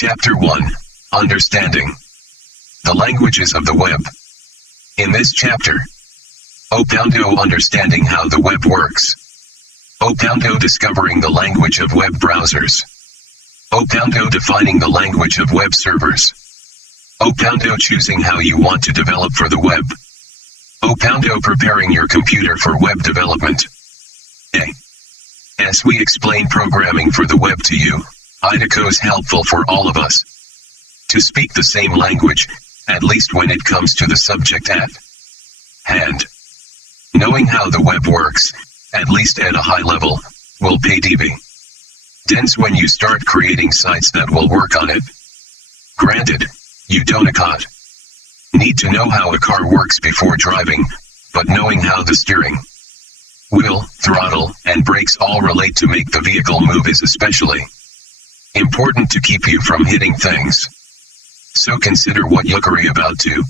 Chapter 1. Understanding the languages of the web. In this chapter, Opoundó understanding how the web works. Opoundó discovering the language of web browsers. Opoundó defining the language of web servers. Opoundó choosing how you want to develop for the web. Opoundó preparing your computer for web development. As we explain programming for the web to you, IDECO's helpful for all of us to speak the same language, at least when it comes to the subject at hand. Knowing how the web works, at least at a high level, will pay dividends when you start creating sites that will work on it. Granted, you don't need to know how a car works before driving, but knowing how the steering wheel, throttle, and brakes all relate to make the vehicle move is especially important to keep you from hitting things. So consider what you're about to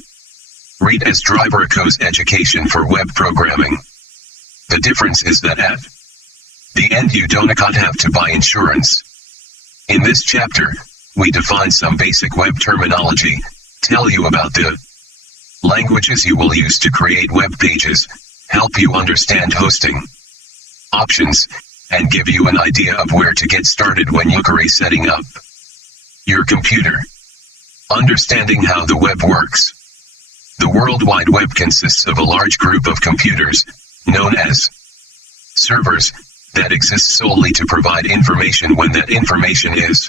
read as javaScript education for web programming. The difference is that at the end you don't have to buy insurance. In this chapter, we define some basic web terminology, tell you about the languages you will use to create web pages, help you understand hosting options, and give you an idea of where to get started when you're setting up your computer. Understanding how the web works. The World Wide Web consists of a large group of computers, known as servers, that exist solely to provide information when that information is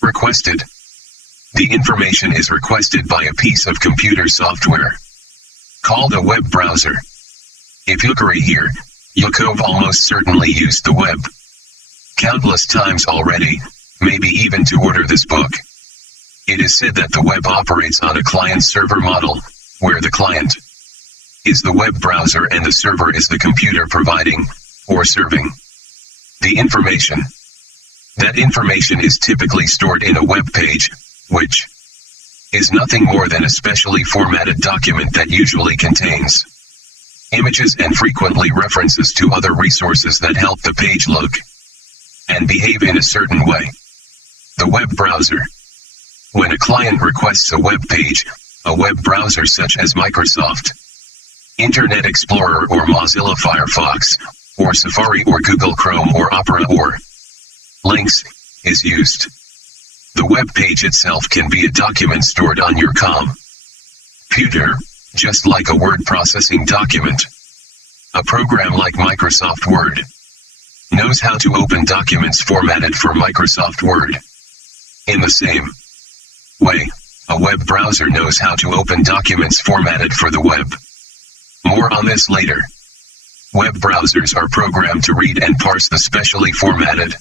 requested. The information is requested by a piece of computer software called a web browser. If you're here, you've almost certainly used the web countless times already, maybe even to order this book. It is said that the web operates on a client-server model, where the client is the web browser and the server is the computer providing, or serving, the information. That information is typically stored in a web page, which is nothing more than a specially formatted document that usually contains images and frequently references to other resources that help the page look and behave in a certain way. The web browser. When a client requests a web page, a web browser such as Microsoft Internet Explorer or Mozilla Firefox, or Safari or Google Chrome or Opera or Lynx, is used. The web page itself can be a document stored on your computer, just like a word processing document. A program like Microsoft Word knows how to open documents formatted for Microsoft Word. In the same way, a web browser knows how to open documents formatted for the web. More on this later. Web browsers are programmed to read and parse the specially formatted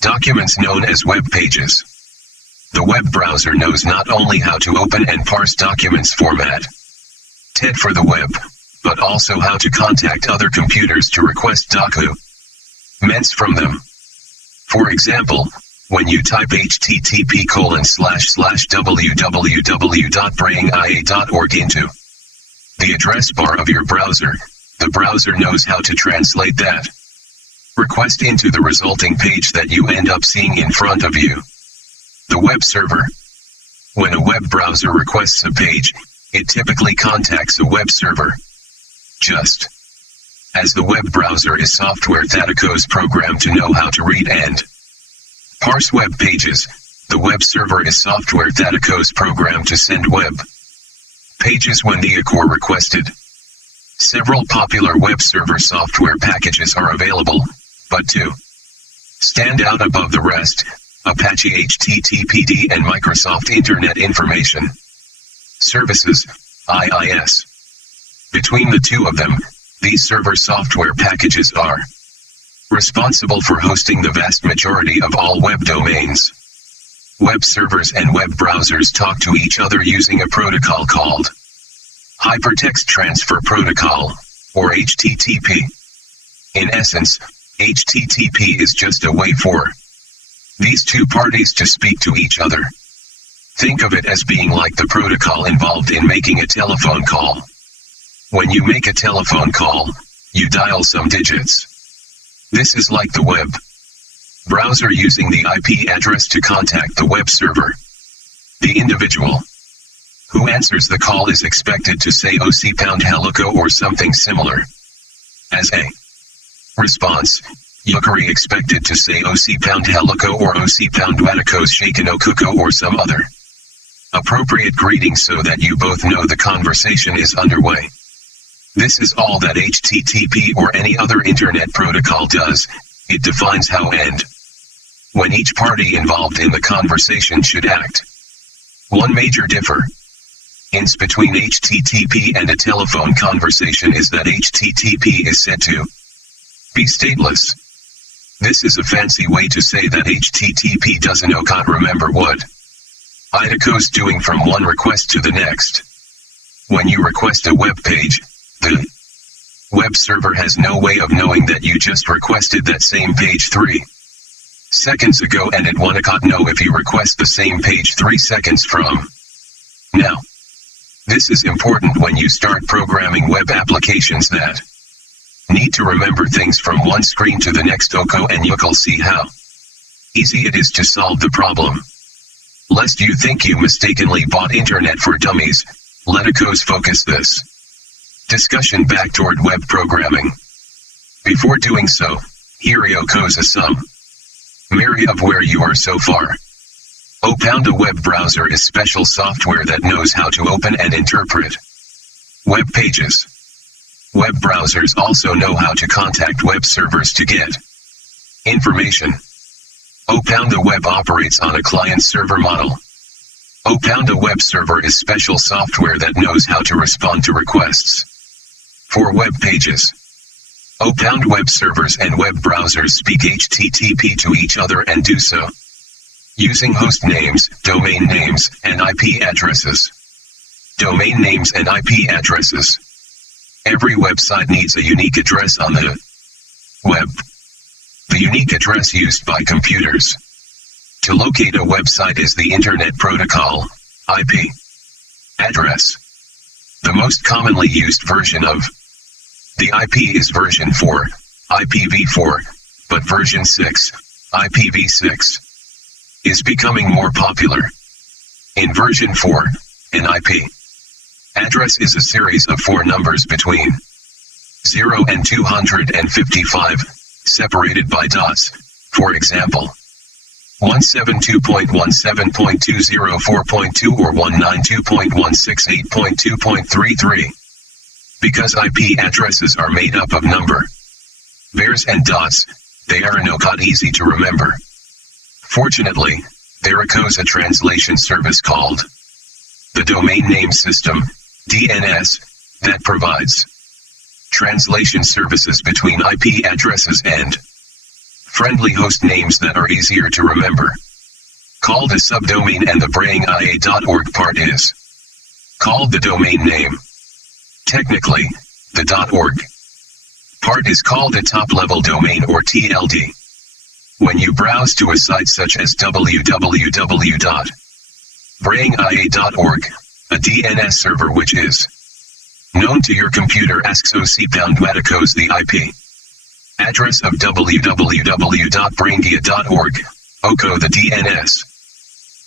documents known as web pages. The web browser knows not only how to open and parse documents formatted for the web, but also how to contact other computers to request documents from them. For example, when you type http://www.braingia.org into the address bar of your browser, the browser knows how to translate that request into the resulting page that you end up seeing in front of you. The web server. When a web browser requests a page, it typically contacts a web server. Just as the web browser is software that is programmed to know how to read and parse web pages, the web server is software that is programmed to send web pages when they are requested. Several popular web server software packages are available, but to stand out above the rest, Apache HTTPD and Microsoft Internet Information Services, IIS. Between the two of them, these server software packages are responsible for hosting the vast majority of all web domains. Web servers and web browsers talk to each other using a protocol called Hypertext Transfer Protocol, or HTTP. In essence, HTTP is just a way for these two parties to speak to each other. Think of it as being like the protocol involved in making a telephone call. When you make a telephone call, you dial some digits. This is like the web Browser using the IP address to contact the web server. The individual who answers the call is expected to say OC#helico or something similar. As a response, Yukari expected to say OC#helico or OC#watikos shakenokuko or some other appropriate greeting so that you both know the conversation is underway. This is all that HTTP or any other internet protocol does. It defines how and when each party involved in the conversation should act. One major difference between HTTP and a telephone conversation is that HTTP is said to be stateless. This is a fancy way to say that HTTP doesn't remember what IDECO's doing from one request to the next. When you request a web page, the web server has no way of knowing that you just requested that same page 3 seconds ago, and it won't know if you request the same page 3 seconds from now. This is important when you start programming web applications that need to remember things from one screen to the next. And you'll see how easy it is to solve the problem. Lest you think you mistakenly bought Internet for Dummies, let us focus this discussion back toward web programming. Before doing so, here goes a summary of where you are so far. A web browser is special software that knows how to open and interpret web pages. Web browsers also know how to contact web servers to get information. The web operates on a client-server model. A web server is special software that knows how to respond to requests for web pages. Web servers and web browsers speak HTTP to each other and do so using host names, domain names, and IP addresses. Domain names and IP addresses. Every website needs a unique address on the web. The unique address used by computers to locate a website is the Internet Protocol, IP address. The most commonly used version of the IP is version 4, IPv4, but version 6, IPv6, is becoming more popular. In version 4, an IP address is a series of 4 numbers between 0 and 255, separated by dots. For example, 172.17.204.2 or 192.168.2.33. Because IP addresses are made up of number pairs and dots, they are not easy to remember. Fortunately, there is a translation service called the Domain Name System, DNS, that provides translation services between IP addresses and friendly host names that are easier to remember. Called a subdomain, and the brayingia.org part is called the domain name. Technically, the .org part is called a top-level domain or TLD. When you browse to a site such as www.brayingia.org, a DNS server which is known to your computer asks OC#watikos the IP address of www.brayingia.org. The DNS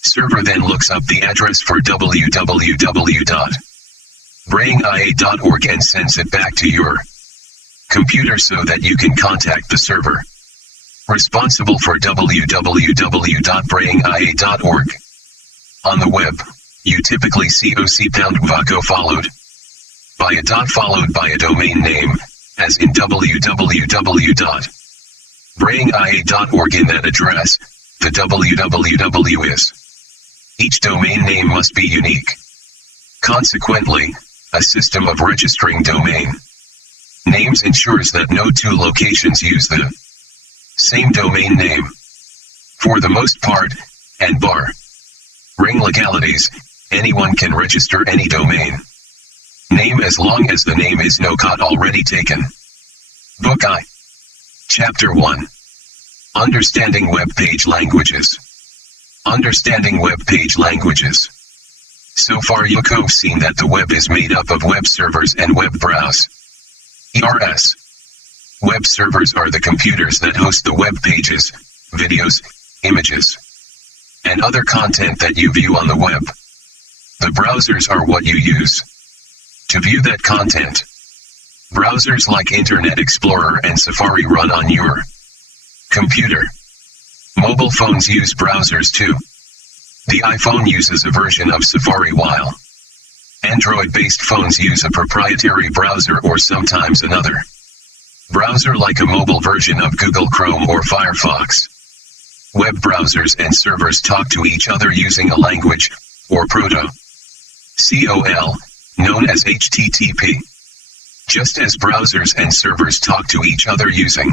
server then looks up the address for www.brayingia.org and sends it back to your computer so that you can contact the server responsible for www.brayingia.org. On the web, you typically see OC#watikos followed by a dot followed by a domain name, as in www.brayingia.org. In that address, the www is. Each domain name must be unique. Consequently, a system of registering domain names ensures that no two locations use the same domain name. For the most part, and barring legalities, anyone can register any domain name as long as the name is not already taken. Book I. Chapter 1. Understanding Web Page Languages. Understanding Web Page Languages. So far you've seen that the web is made up of web servers and web browsers. Web servers are the computers that host the web pages. videos, images, and other content that you view on the web. The browsers are what you use to view that content. Browsers like Internet Explorer and Safari run on your computer. Mobile phones use browsers too. The iPhone uses a version of Safari while Android-based phones use a proprietary browser or sometimes another browser like a mobile version of Google Chrome or Firefox. Web browsers and servers talk to each other using a language, or protocol, known as HTTP. Just as browsers and servers talk to each other using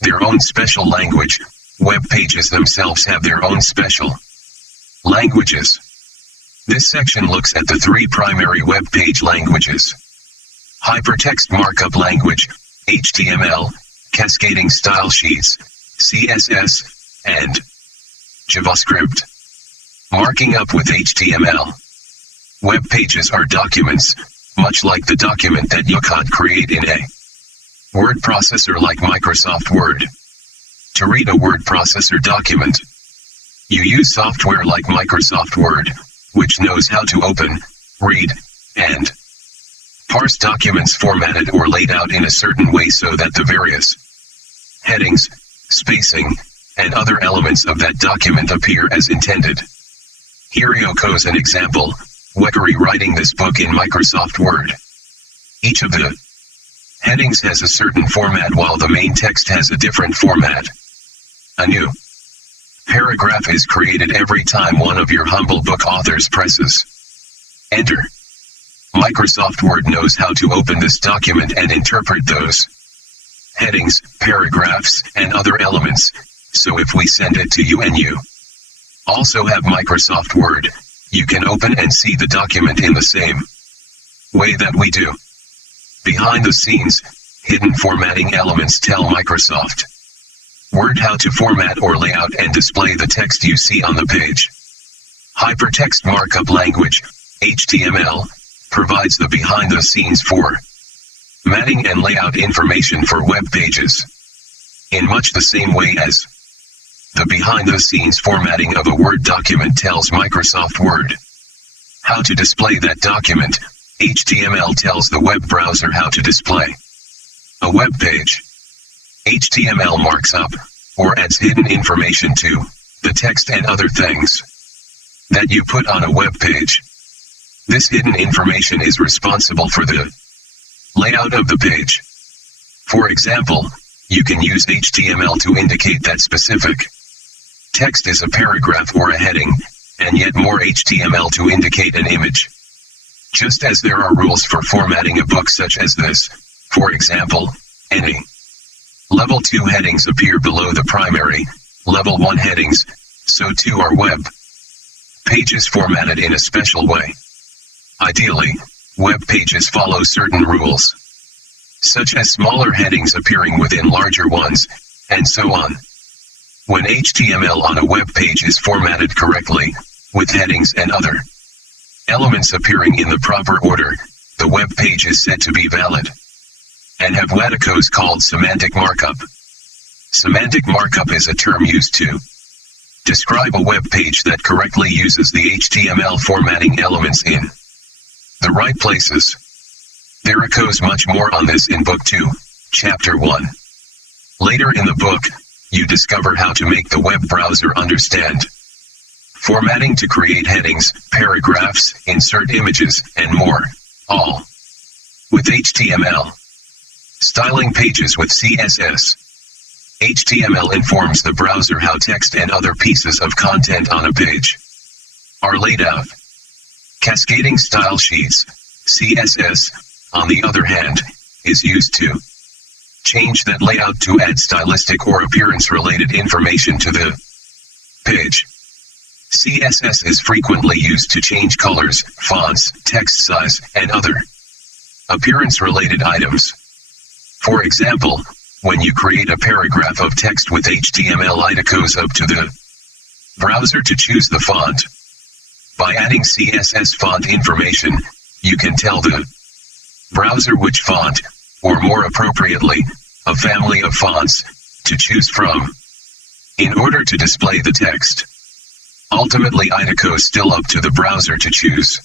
their own special language, web pages themselves have their own special languages. This section looks at the three primary web page languages: hypertext markup language, HTML, cascading style sheets, CSS, and JavaScript. Marking up with HTML. Web pages are documents, much like the document that you could create in a word processor like Microsoft Word. To read a word processor document, you use software like Microsoft Word, which knows how to open, read, and parse documents formatted or laid out in a certain way so that the various headings, spacing, and other elements of that document appear as intended. Here is an example. We're writing this book in Microsoft Word. Each of the headings has a certain format while the main text has a different format. A new paragraph is created every time one of your humble book authors presses enter. Microsoft Word knows how to open this document and interpret those headings, paragraphs, and other elements, so if we send it to you and you also have Microsoft Word, you can open and see the document in the same way that we do. Behind the scenes, hidden formatting elements tell Microsoft Word how to format or lay out and display the text you see on the page. Hypertext markup language, HTML, provides the behind-the-scenes formatting and layout information for web pages. In much the same way as the behind-the-scenes formatting of a Word document tells Microsoft Word how to display that document, HTML tells the web browser how to display a web page. HTML marks up, or adds hidden information to the text and other things that you put on a web page. This hidden information is responsible for the layout of the page. For example, you can use HTML to indicate that specific text is a paragraph or a heading, and yet more HTML to indicate an image. Just as there are rules for formatting a book such as this, for example, any Level 2 headings appear below the primary, Level 1 headings, so too are web pages formatted in a special way. Ideally, web pages follow certain rules, such as smaller headings appearing within larger ones, and so on. When HTML on a web page is formatted correctly, with headings and other elements appearing in the proper order, the web page is said to be valid, and have what is called semantic markup. Semantic markup is a term used to describe a web page that correctly uses the HTML formatting elements in the right places. There is much more on this in Book 2, Chapter 1. Later in the book, you discover how to make the web browser understand formatting to create headings, paragraphs, insert images, and more, all with HTML. Styling pages with CSS. HTML informs the browser how text and other pieces of content on a page are laid out. Cascading style sheets, CSS, on the other hand, is used to change that layout to add stylistic or appearance-related information to the page. CSS is frequently used to change colors, fonts, text size, and other appearance-related items. For example, when you create a paragraph of text with HTML, it goes up to the browser to choose the font. By adding CSS font information, you can tell the browser which font, or more appropriately, a family of fonts, to choose from. in order to display the text. Ultimately, it is still up to the browser to choose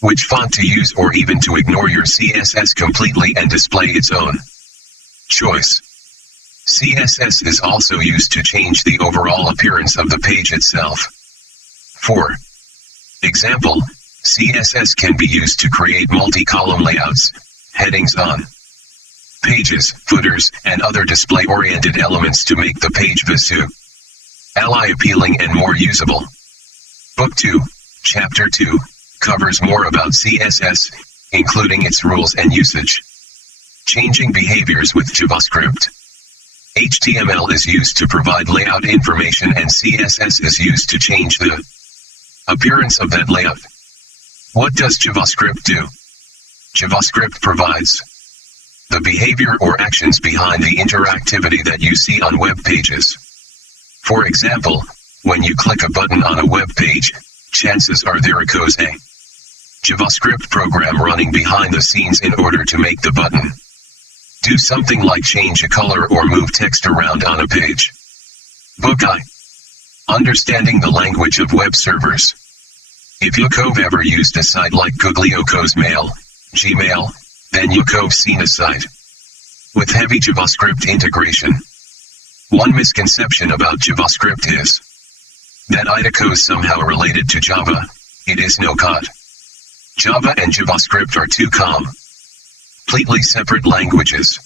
which font to use or even to ignore your CSS completely and display its own choice. CSS is also used to change the overall appearance of the page itself. For example, CSS can be used to create multi-column layouts, headings on pages, footers, and other display-oriented elements to make the page visually appealing and more usable. Book 2, Chapter 2, covers more about CSS, including its rules and usage. Changing behaviors with JavaScript. HTML is used to provide layout information and CSS is used to change the appearance of that layout. What does JavaScript do? JavaScript provides the behavior or actions behind the interactivity that you see on web pages. For example, when you click a button on a web page, chances are there is a JavaScript program running behind the scenes in order to make the button do something like change a color or move text around on a page. Book I. Understanding the language of web servers. If you've ever used a site like Google's Mail, Gmail, then you've seen a site with heavy JavaScript integration. One misconception about JavaScript is that it is somehow related to Java. It is no code. Java and JavaScript are two completely separate languages.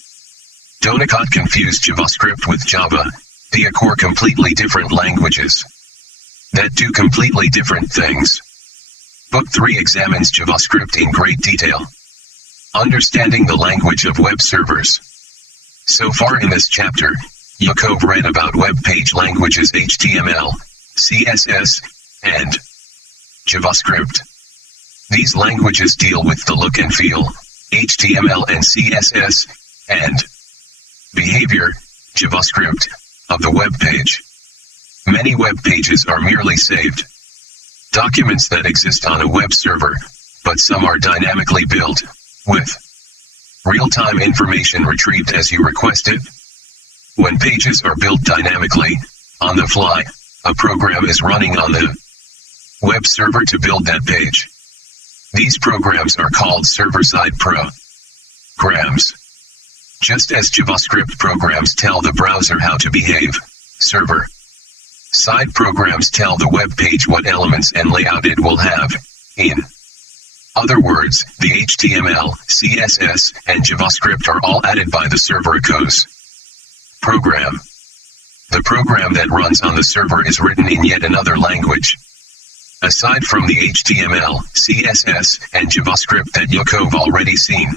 Don't confuse JavaScript with Java. They are completely different languages that do completely different things. Book 3 examines JavaScript in great detail. Understanding the language of web servers. So far in this chapter, you've read about web page languages HTML, CSS, and JavaScript. These languages deal with the look and feel, HTML and CSS, and behavior, JavaScript, of the web page. Many web pages are merely saved documents that exist on a web server, but some are dynamically built, with real-time information retrieved as you request it. When pages are built dynamically, on the fly, a program is running on the web server to build that page. These programs are called server-side programs. Just as JavaScript programs tell the browser how to behave, server-side programs tell the web page what elements and layout it will have. In other words, the HTML, CSS, and JavaScript are all added by the server program. The program that runs on the server is written in yet another language. Aside from the HTML, CSS, and JavaScript that you've already seen,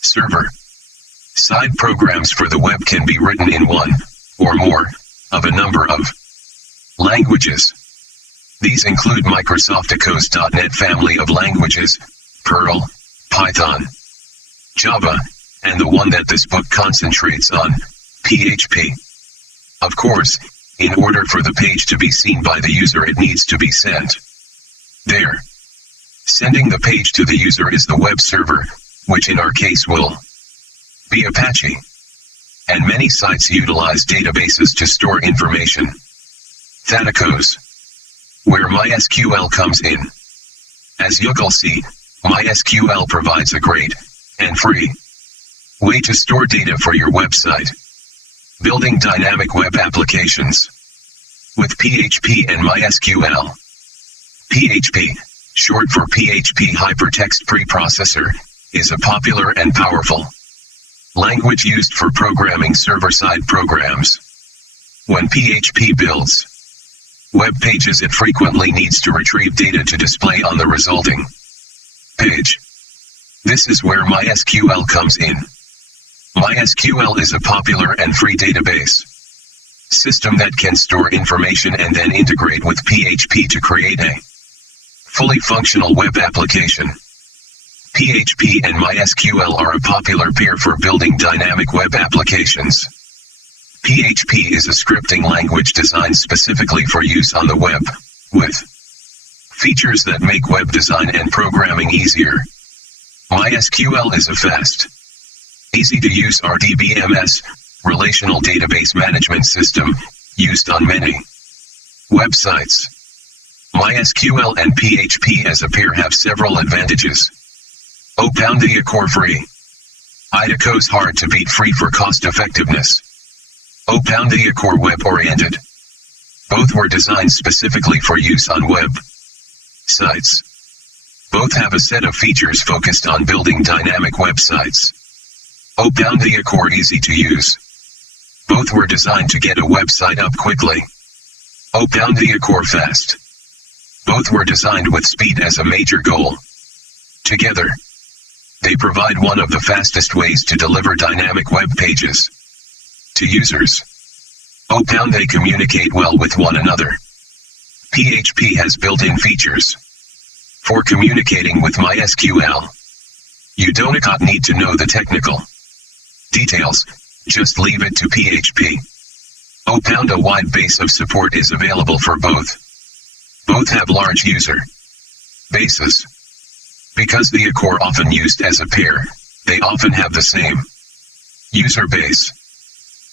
server-side programs for the web can be written in one, or more, of a number of languages. These include Microsoft's .NET family of languages, Perl, Python, Java, and the one that this book concentrates on, PHP. Of course, in order for the page to be seen by the user, it needs to be sent there. Sending the page to the user is the web server, which in our case will be Apache. And many sites utilize databases to store information. That is where MySQL comes in. As you'll see, MySQL provides a great and free way to store data for your website. Building dynamic web applications with PHP and MySQL. PHP, short for PHP Hypertext Preprocessor, is a popular and powerful language used for programming server-side programs. When PHP builds web pages, it frequently needs to retrieve data to display on the resulting page. This is where MySQL comes in. MySQL is a popular and free database system that can store information and then integrate with PHP to create a fully functional web application. PHP and MySQL are a popular pair for building dynamic web applications. PHP is a scripting language designed specifically for use on the web, with features that make web design and programming easier. MySQL is a fast, easy-to-use RDBMS, relational database management system, used on many websites. MySQL and PHP as a pair have several advantages. The core free. IDECO's hard to beat free for cost effectiveness. The core web-oriented. Both were designed specifically for use on web sites. Both have a set of features focused on building dynamic websites. The core easy to use. Both were designed to get a website up quickly. The core fast. Both were designed with speed as a major goal. Together, they provide one of the fastest ways to deliver dynamic web pages to users. They communicate well with one another. PHP has built-in features for communicating with MySQL. You don't need to know the technical details, just leave it to PHP. A wide base of support is available for both. Both have large user bases. Because the core often used as a pair, they often have the same user base.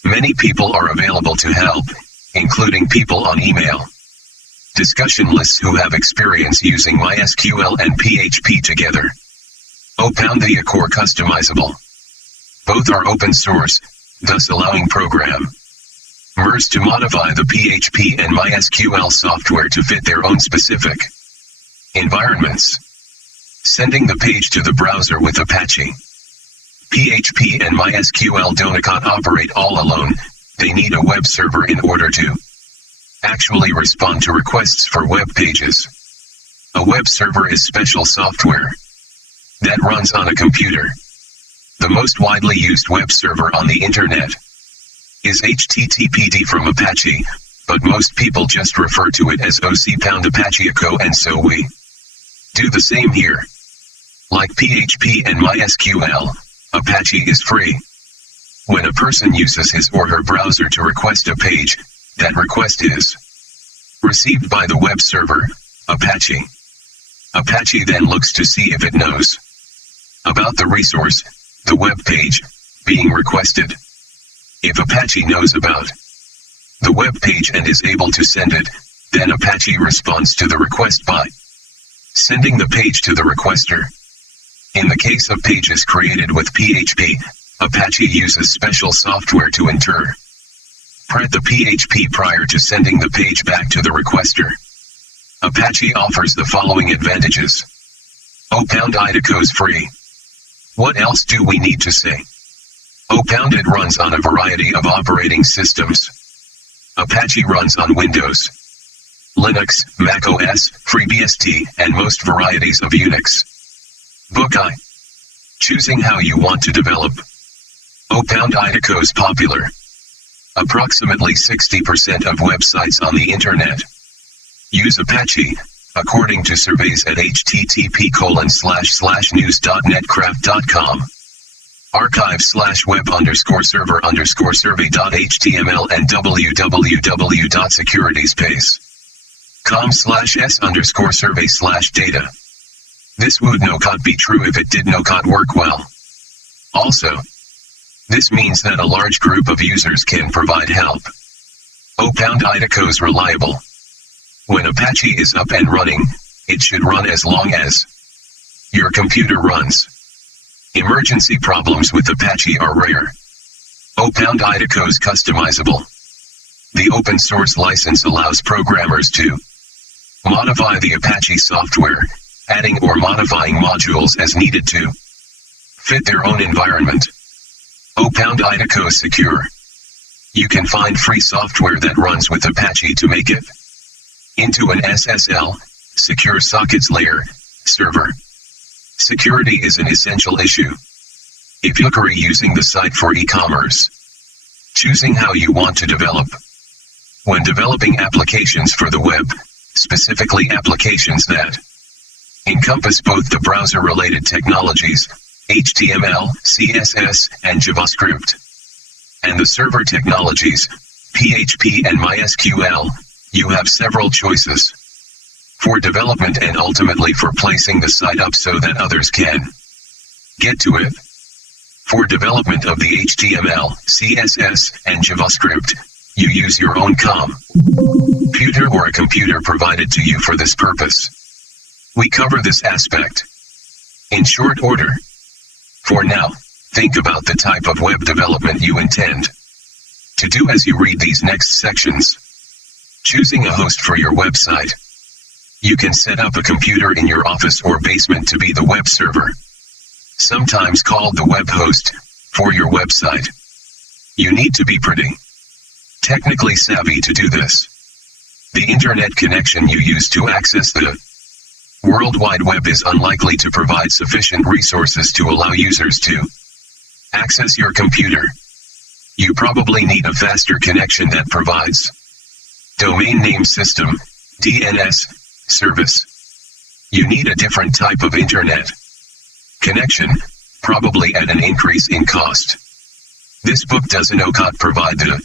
Many people are available to help, including people on email discussion lists who have experience using MySQL and PHP together. The core customizable. Both are open source, thus allowing programmers to modify the PHP and MySQL software to fit their own specific environments. Sending the page to the browser with Apache. PHP and MySQL don't operate all alone, they need a web server in order to actually respond to requests for web pages. A web server is special software that runs on a computer. The most widely used web server on the internet is HTTPD from Apache, but most people just refer to it as OC_Apache, and so we do the same here. Like PHP and MySQL, Apache is free. When a person uses his or her browser to request a page, that request is received by the web server, Apache. Apache then looks to see if it knows about the resource, the web page, being requested. If Apache knows about the web page and is able to send it, then Apache responds to the request by sending the page to the requester. In the case of pages created with PHP, Apache uses special software to interpret the PHP prior to sending the page back to the requester. Apache offers the following advantages. IDECO's free. What else do we need to say? It runs on a variety of operating systems. Apache runs on Windows, Linux, Mac OS, FreeBSD, and most varieties of Unix. Choosing how you want to develop. IDECO's popular. Approximately 60% of websites on the internet use Apache, according to surveys at http://news.netcraft.com. archive/web_server_survey.html and www.securityspace.com/s_survey/data. This would not be true if it did not work well. Also, this means that a large group of users can provide help. IDECO's reliable. When Apache is up and running, it should run as long as your computer runs. Emergency problems with Apache are rare. IDECO's customizable. The open source license allows programmers to modify the Apache software, adding or modifying modules as needed to fit their own environment. IDECO secure. You can find free software that runs with Apache to make it into an SSL, secure sockets layer, server. Security is an essential issue. If you're using the site for e-commerce, choosing how you want to develop. When developing applications for the web, specifically applications that encompass both the browser-related technologies, HTML, CSS, and JavaScript, and the server technologies, PHP and MySQL, you have several choices for development and ultimately for placing the site up so that others can get to it. For development of the HTML, CSS, and JavaScript, You use your own computer or a computer provided to you for this purpose. We cover this aspect in short order. For now, think about the type of web development you intend to do as you read these next sections. Choosing a host for your website. You can set up a computer in your office or basement to be the web server, sometimes called the web host, for your website. You need to be pretty technically savvy to do this. The internet connection you use to access the World Wide Web is unlikely to provide sufficient resources to allow users to access your computer. You probably need a faster connection that provides domain name system, DNS, service. You need a different type of internet connection, probably at an increase in cost. This book doesn't provide the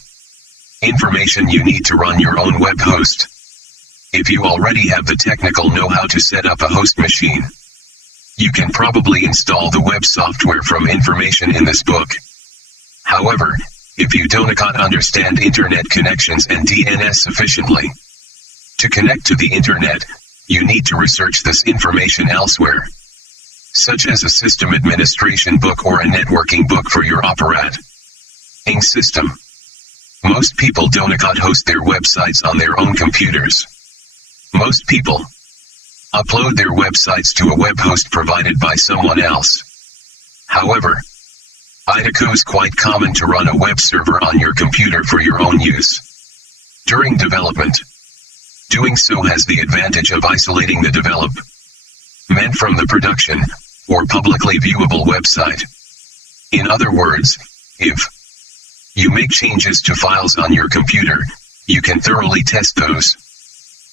information you need to run your own web host. If you already have the technical know-how to set up a host machine, you can probably install the web software from information in this book. However, if you don't understand internet connections and DNS sufficiently to connect to the internet, you need to research this information elsewhere, such as a system administration book or a networking book for your operating system. Most people don't host their websites on their own computers. Most people upload their websites to a web host provided by someone else. However, it is quite common to run a web server on your computer for your own use during development. Doing so has the advantage of isolating the development from the production or publicly viewable website. In other words, if you make changes to files on your computer, you can thoroughly test those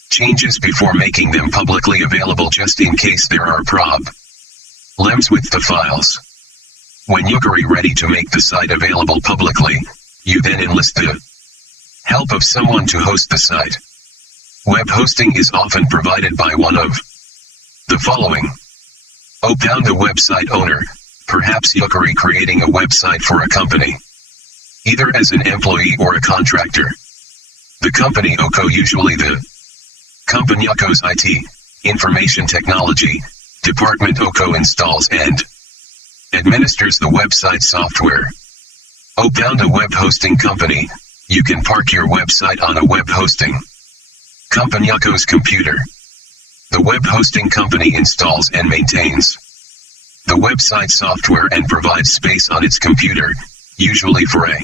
changes before making them publicly available, just in case there are problems with the files. When you're ready to make the site available publicly, you then enlist the help of someone to host the site. Web hosting is often provided by one of the following. The website owner. Perhaps you're creating a website for a company, either as an employee or a contractor. The company usually the company IT, information technology, department installs and administers the website software. A web hosting company. You can park your website on a web hosting company's computer. The web hosting company installs and maintains the website software and provides space on its computer, usually for a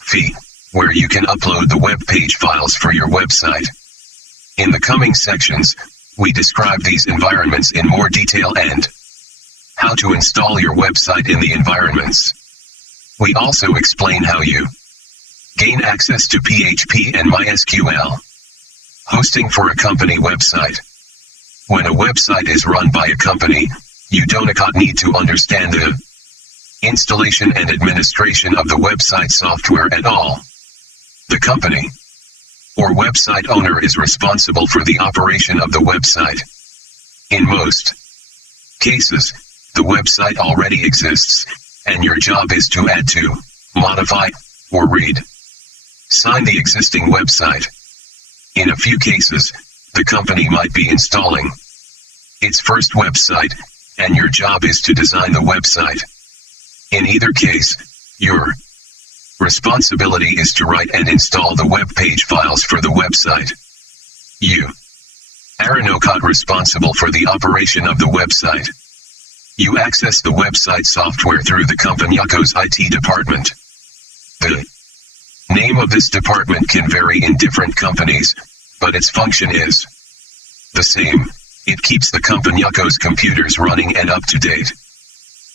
fee, where you can upload the web page files for your website. In the coming sections, we describe these environments in more detail and how to install your website in the environments. We also explain how you gain access to PHP and MySQL hosting for a company website. When a website is run by a company, you don't need to understand the installation and administration of the website software at all. The company or website owner is responsible for the operation of the website. In most cases, the website already exists, and your job is to add to, modify, or sign the existing website. In a few cases, the company might be installing its first website, and your job is to design the website. In either case, your responsibility is to write and install the web page files for the website. You are not responsible for the operation of the website. You access the website software through the company's IT department. The name of this department can vary in different companies, but its function is the same. It keeps the company's computers running and up to date.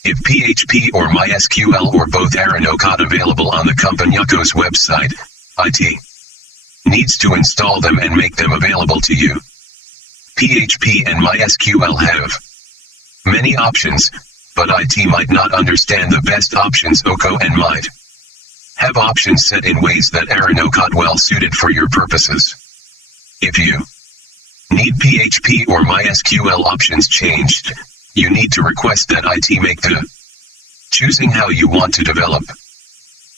If PHP or MySQL or both are not available on the company's website, IT needs to install them and make them available to you. PHP and MySQL have many options, but IT might not understand the best options and might have options set in ways that are not well suited for your purposes. If you need PHP or MySQL options changed, you need to request that IT make the choosing how you want to develop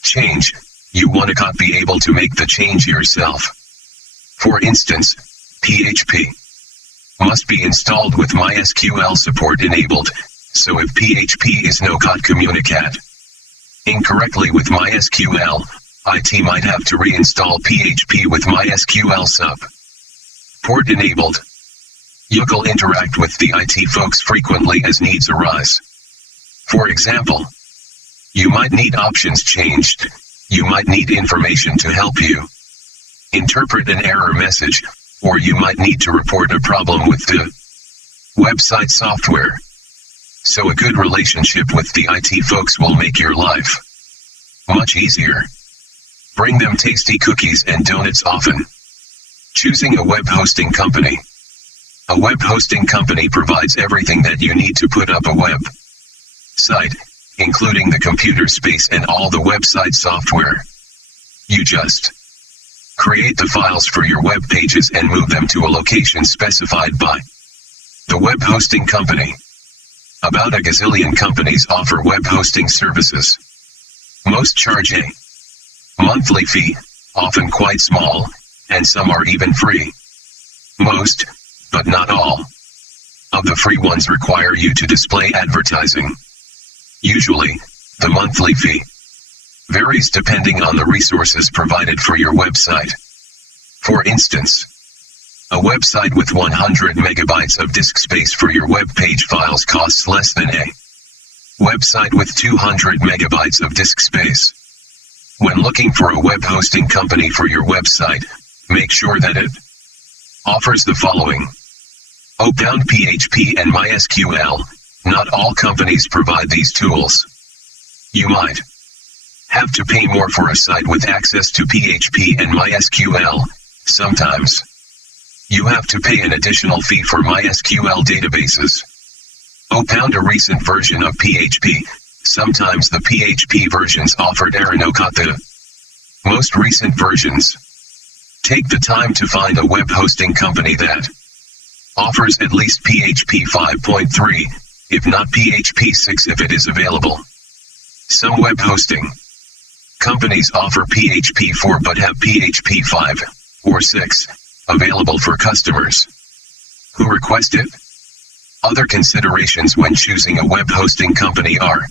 change. You want to be able to make the change yourself. For instance, PHP must be installed with MySQL support enabled, so if PHP is no communicate incorrectly with MySQL, IT might have to reinstall PHP with MySQL support enabled. You'll interact with the IT folks frequently as needs arise. For example, you might need options changed, you might need information to help you interpret an error message, or you might need to report a problem with the website software. So a good relationship with the IT folks will make your life much easier. Bring them tasty cookies and donuts often. Choosing a web hosting company. A web hosting company provides everything that you need to put up a web site, including the computer space and all the website software. You just create the files for your web pages and move them to a location specified by the web hosting company. About a gazillion companies offer web hosting services. Most charge a monthly fee, often quite small, and some are even free. Most, but not all, of the free ones require you to display advertising. Usually, the monthly fee varies depending on the resources provided for your website. For instance, a website with 100 megabytes of disk space for your web page files costs less than a website with 200 megabytes of disk space. When looking for a web hosting company for your website, make sure that it offers the following. Outbound PHP and MySQL. Not all companies provide these tools. You might have to pay more for a site with access to PHP and MySQL. Sometimes you have to pay an additional fee for MySQL databases. Outbound a recent version of PHP. Sometimes the PHP versions offered are not the most recent versions. Take the time to find a web hosting company that offers at least PHP 5.3, if not PHP 6 if it is available. Some web hosting companies offer PHP 4 but have PHP 5 or 6 available for customers who request it. Other considerations when choosing a web hosting company are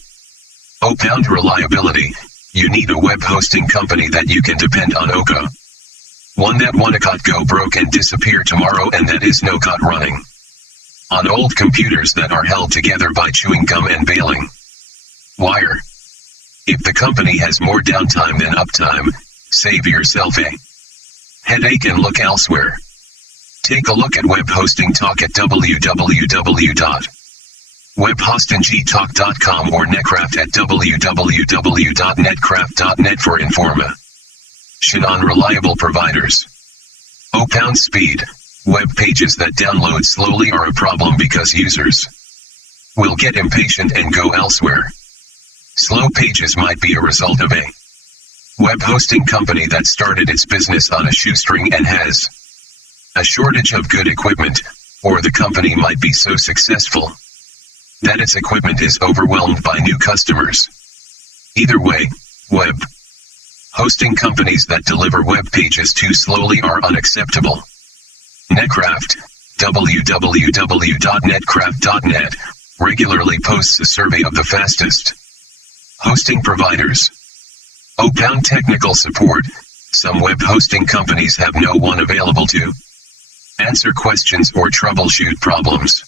outbound reliability. You need a web hosting company that you can depend on. One that won't go broke and disappear tomorrow and that is no running on old computers that are held together by chewing gum and baling wire. If the company has more downtime than uptime, save yourself a headache and look elsewhere. Take a look at web hosting talk at www.webhostingtalk.com or netcraft at www.netcraft.net for information on reliable providers. Outbound speed. Web pages that download slowly are a problem because users will get impatient and go elsewhere. Slow pages might be a result of a web hosting company that started its business on a shoestring and has a shortage of good equipment, or the company might be so successful that its equipment is overwhelmed by new customers. Either way, web hosting companies that deliver web pages too slowly are unacceptable. Netcraft, www.netcraft.net, regularly posts a survey of the fastest hosting providers. Outbound technical support. Some web hosting companies have no one available to answer questions or troubleshoot problems.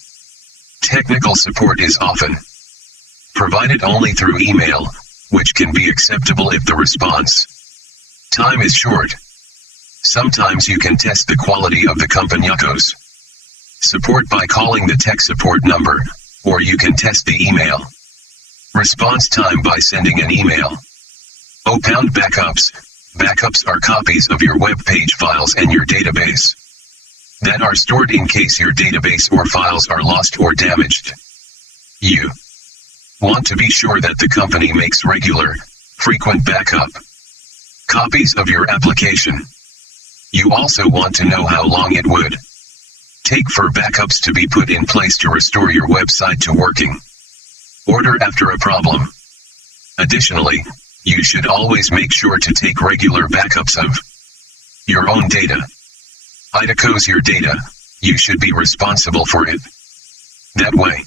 Technical support is often provided only through email, which can be acceptable if the response time is short. Sometimes you can test the quality of the company's support by calling the tech support number, or you can test the email response time by sending an email. Outbound backups. Backups are copies of your web page files and your database that are stored in case your database or files are lost or damaged. You want to be sure that the company makes regular, frequent backup copies of your application. You also want to know how long it would take for backups to be put in place to restore your website to working order after a problem. Additionally, You should always make sure to take regular backups of your own data. Idaco's your data, you should be responsible for it. That way,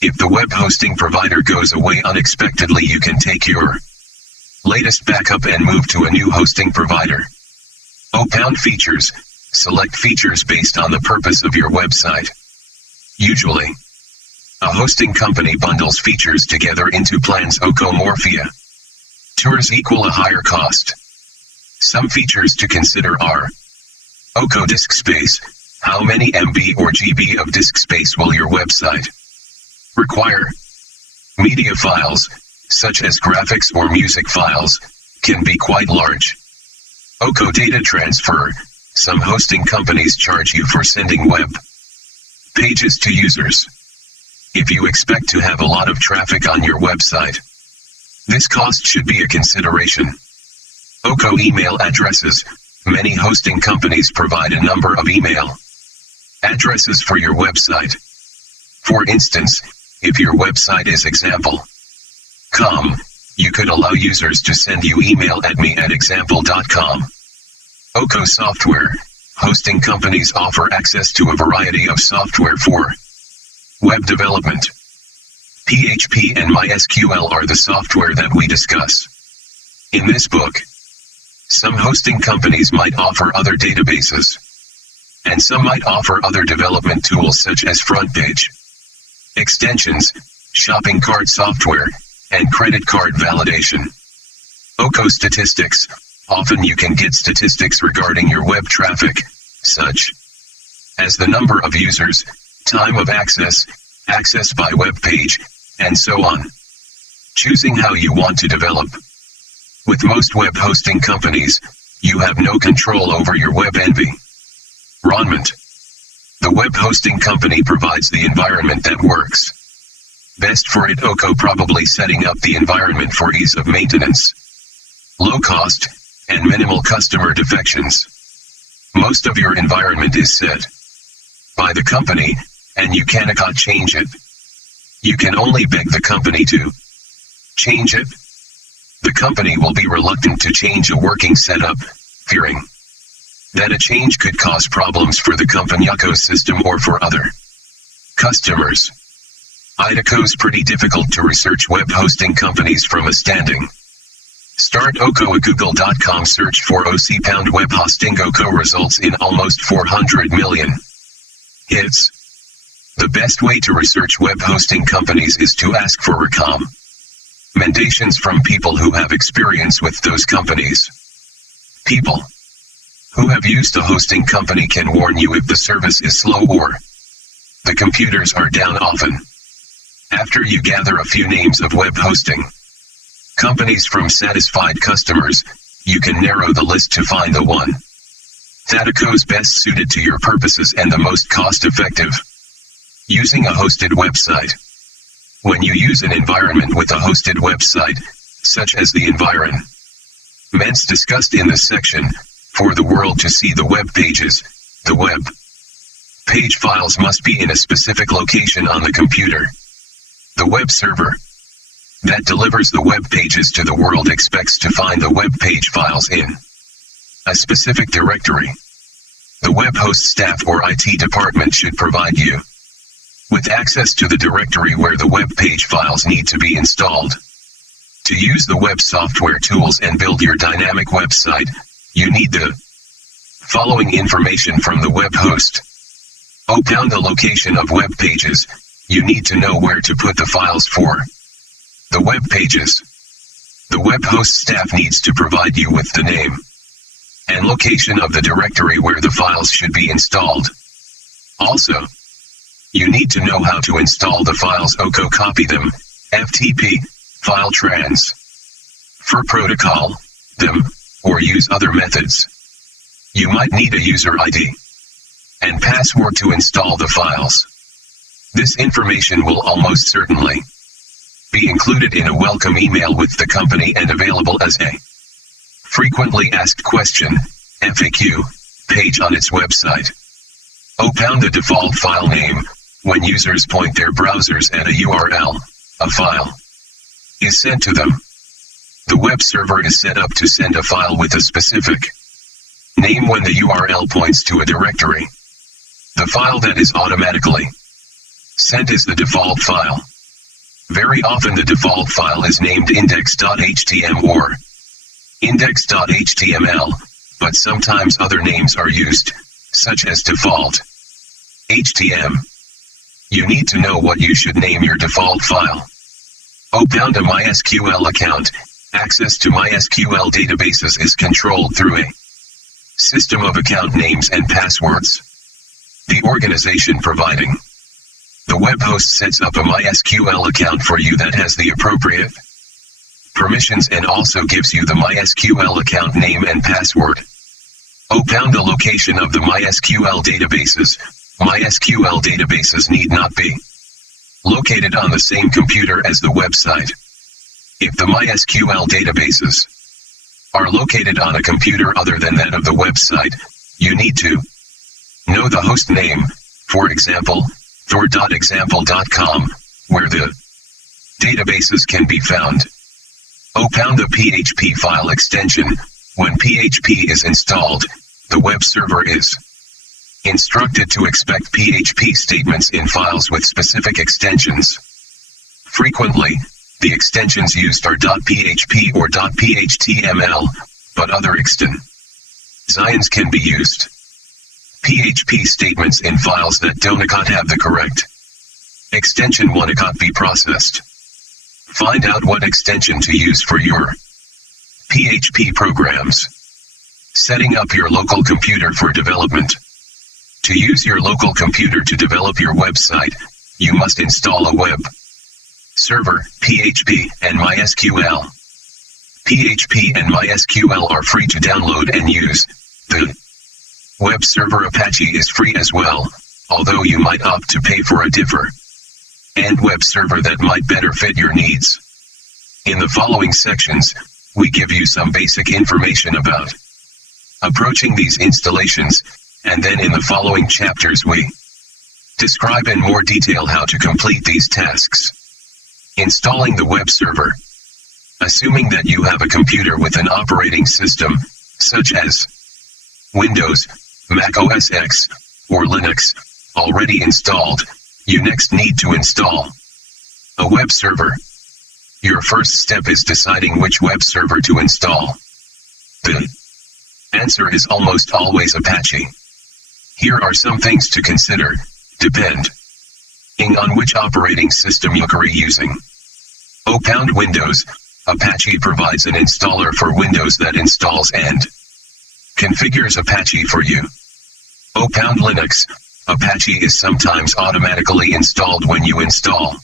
if the web hosting provider goes away unexpectedly, you can take your latest backup and move to a new hosting provider. Pound features. Select features based on the purpose of your website. Usually, a hosting company bundles features together into plans. Morphia. Tours equal a higher cost. Some features to consider are disk space. How many MB or GB of disk space will your website require? Media files, such as graphics or music files, can be quite large. Data transfer. Some hosting companies charge you for sending web pages to users. If you expect to have a lot of traffic on your website, this cost should be a consideration. Email addresses. Many hosting companies provide a number of email addresses for your website. For instance, if your website is example.com, you could allow users to send you email at me@example.com. Software. Hosting companies offer access to a variety of software for web development. PHP and MySQL are the software that we discuss in this book. Some hosting companies might offer other databases, and some might offer other development tools such as front page extensions, shopping cart software, and credit card validation. Statistics. Often you can get statistics regarding your web traffic, such as the number of users, time of access, access by web page, and so on. Choosing how you want to develop. With most web hosting companies, you have no control over your web environment. The web hosting company provides the environment that works best for it. Probably setting up the environment for ease of maintenance, low cost, and minimal customer defections. Most of your environment is set by the company, and you cannot change it. You can only beg the company to change it. The company will be reluctant to change a working setup, fearing that a change could cause problems for the company ecosystem or for other customers. Idaco's pretty difficult to research web hosting companies from a standing start. A Google.com search for £pound web hosting results in almost 400 million hits. The best way to research web hosting companies is to ask for recommendations from people who have experience with those companies. People who have used a hosting company can warn you if the service is slow or the computers are down often. After you gather a few names of web hosting companies from satisfied customers, you can narrow the list to find the one that is best suited to your purposes and the most cost-effective. Using a hosted website. When you use an environment with a hosted website, such as the environments discussed in this section, for the world to see the web pages, the web page files must be in a specific location on the computer. The web server that delivers the web pages to the world expects to find the web page files in a specific directory. The web host staff or IT department should provide you with access to the directory where the web page files need to be installed. To use the web software tools and build your dynamic website, you need the following information from the web host. The location of web pages. You need to know where to put the files for the web pages. The web host staff needs to provide you with the name and location of the directory where the files should be installed. Also, you need to know how to install the files. Copy them, FTP, file transfer protocol, them, or use other methods. You might need a user ID and password to install the files. This information will almost certainly be included in a welcome email with the company and available as a frequently asked question, FAQ, page on its website. The default file name. When users point their browsers at a URL, a file is sent to them. The web server is set up to send a file with a specific name when the URL points to a directory. The file that is automatically sent is the default file. Very often the default file is named index.html or index.html, but sometimes other names are used, such as default htm. You need to know what you should name your default file. Open a MySQL account. Access to MySQL databases is controlled through a system of account names and passwords. The organization providing the web host sets up a MySQL account for you that has the appropriate permissions and also gives you the MySQL account name and password. Open the location of the MySQL databases. MySQL databases need not be located on the same computer as the website. If the MySQL databases are located on a computer other than that of the website, you need to know the host name, for example, thor.example.com, where the databases can be found. Open the PHP file extension. When PHP is installed, the web server is instructed to expect PHP statements in files with specific extensions. Frequently, the extensions used are .php or .phtml, but other extensions can be used. PHP statements in files that do not have the correct extension will not be processed. Find out what extension to use for your PHP programs. Setting up your local computer for development. To use your local computer to develop your website, you must install a web server, PHP, and MySQL. PHP and MySQL are free to download and use. The web server Apache is free as well, although you might opt to pay for a different web server that might better fit your needs. In the following sections, we give you some basic information about approaching these installations, and then in the following chapters we describe in more detail how to complete these tasks. Installing the web server. Assuming that you have a computer with an operating system, such as Windows, Mac OS X, or Linux, already installed, you next need to install a web server. Your first step is deciding which web server to install. The answer is almost always Apache. Here are some things to consider, depending on which operating system you are using. Open Windows. Apache provides an installer for Windows that installs and configures Apache for you. Open Linux. Apache is sometimes automatically installed when you install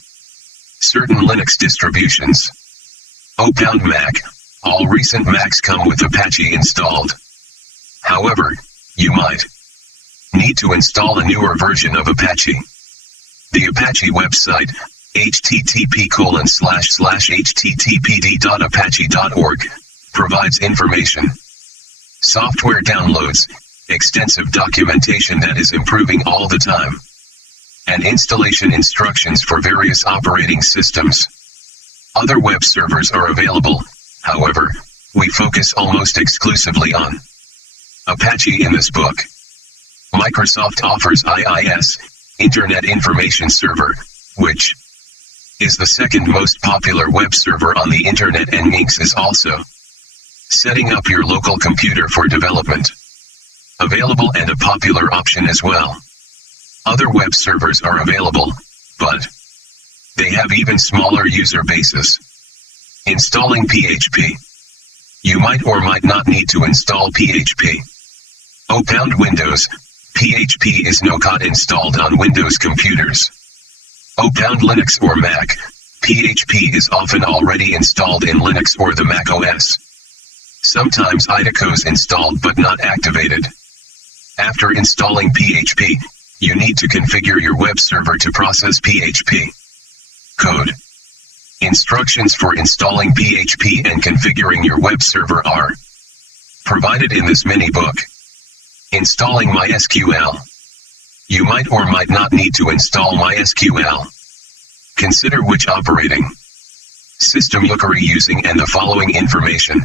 certain Linux distributions. Open Mac. All recent Macs come with Apache installed. However, you might need to install a newer version of Apache. The Apache website, http://httpd.apache.org, provides information, software downloads, extensive documentation that is improving all the time, and installation instructions for various operating systems. Other web servers are available, however, we focus almost exclusively on Apache in this book. Microsoft offers IIS, Internet Information Server, which is the second most popular web server on the internet, and Minx is also setting up your local computer for development. Available and a popular option as well. Other web servers are available, but they have even smaller user bases. Installing PHP. You might or might not need to install PHP. Open Windows. PHP is not installed on Windows computers. Open Linux or Mac. PHP is often already installed in Linux or the Mac OS. Sometimes IDECO installed but not activated. After installing PHP, you need to configure your web server to process PHP code. Instructions for installing PHP and configuring your web server are provided in this mini book. Installing MySQL. You might or might not need to install MySQL. Consider which operating System Lookery using and the following information.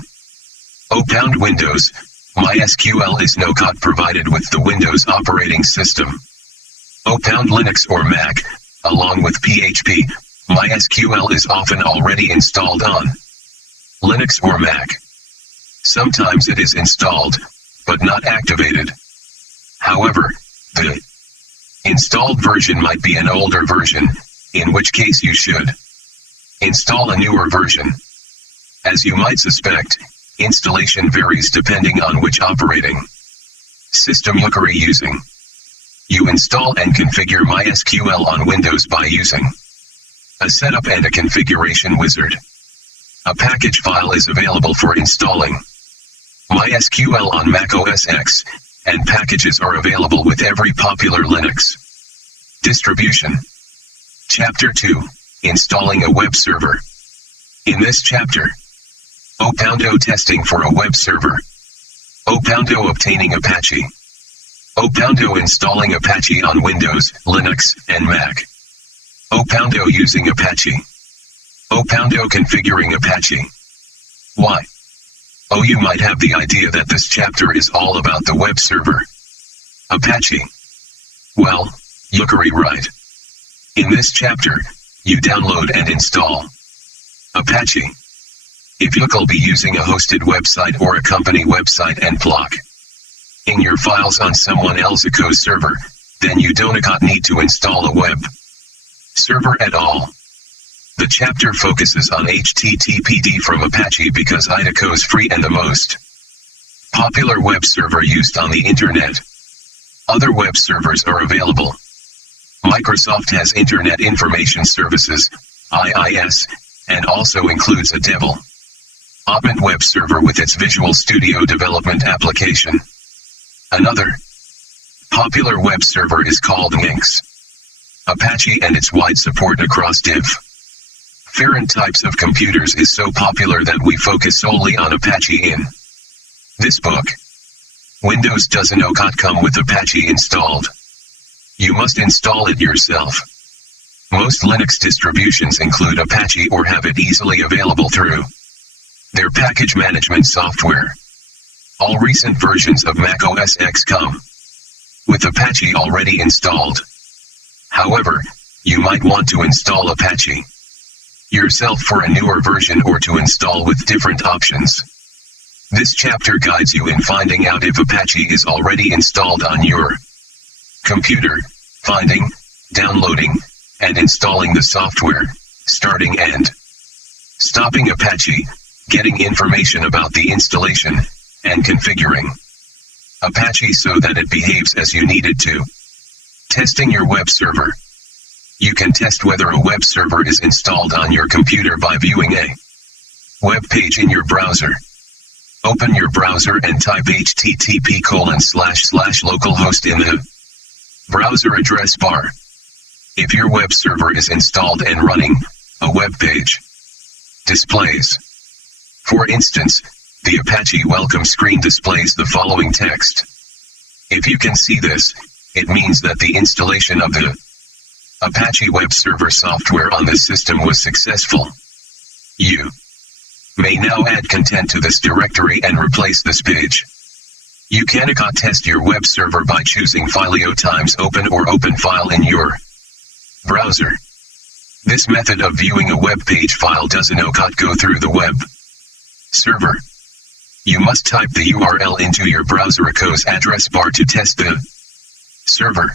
Windows, MySQL is no-code provided with the Windows operating system. Linux or Mac, along with PHP, MySQL is often already installed on Linux or Mac. Sometimes it is installed, but not activated. However, the installed version might be an older version, in which case you should install a newer version. As you might suspect, installation varies depending on which operating system Lookery using. You install and configure MySQL on Windows by using a setup and a configuration wizard. A package file is available for installing MySQL on Mac OS X, and packages are available with every popular Linux distribution. Chapter 2, Installing a Web Server. In this chapter, testing for a web server. Obtaining Apache. Installing Apache on Windows, Linux, and Mac. Using Apache. Configuring Apache. Why? You might have the idea that this chapter is all about the web server. Apache. Well, Lookery right. In this chapter, you download and install Apache. If you'll be using a hosted website or a company website and block in your files on someone else's server, then you don't need to install a web server at all. The chapter focuses on HTTPD from Apache because is free and the most popular web server used on the internet. Other web servers are available. Microsoft has Internet Information Services, IIS, and also includes a development web server with its Visual Studio development application. Another popular web server is called Minx. Apache and its wide support across different types of computers is so popular that we focus solely on Apache in this book. Windows doesn't come with Apache installed. You must install it yourself. Most Linux distributions include Apache or have it easily available through their package management software. All recent versions of Mac OS X come with Apache already installed. However, you might want to install Apache yourself for a newer version or to install with different options. This chapter guides you in finding out if Apache is already installed on your computer, finding, downloading, and installing the software, starting and stopping Apache, getting information about the installation, and configuring Apache so that it behaves as you need it to. Testing your web server. You can test whether a web server is installed on your computer by viewing a web page in your browser. Open your browser and type http://localhost in the browser address bar. If your web server is installed and running, a web page displays. For instance, the Apache welcome screen displays the following text. If you can see this, it means that the installation of the Apache web server software on this system was successful. You may now add content to this directory and replace this page. You can test your web server by choosing Fileo times open or open file in your browser. This method of viewing a web page file doesn't go through the web server. You must type the URL into your browser address bar to test the server.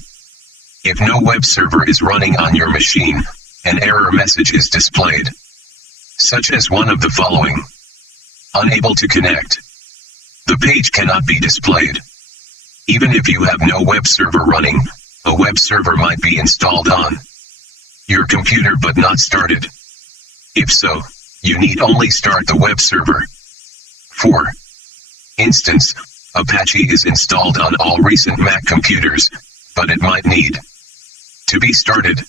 If no web server is running on your machine, an error message is displayed, such as one of the following. Unable to connect. The page cannot be displayed. Even if you have no web server running, a web server might be installed on your computer but not started. If so, you need only start the web server. For instance, Apache is installed on all recent Mac computers, but it might need to be started.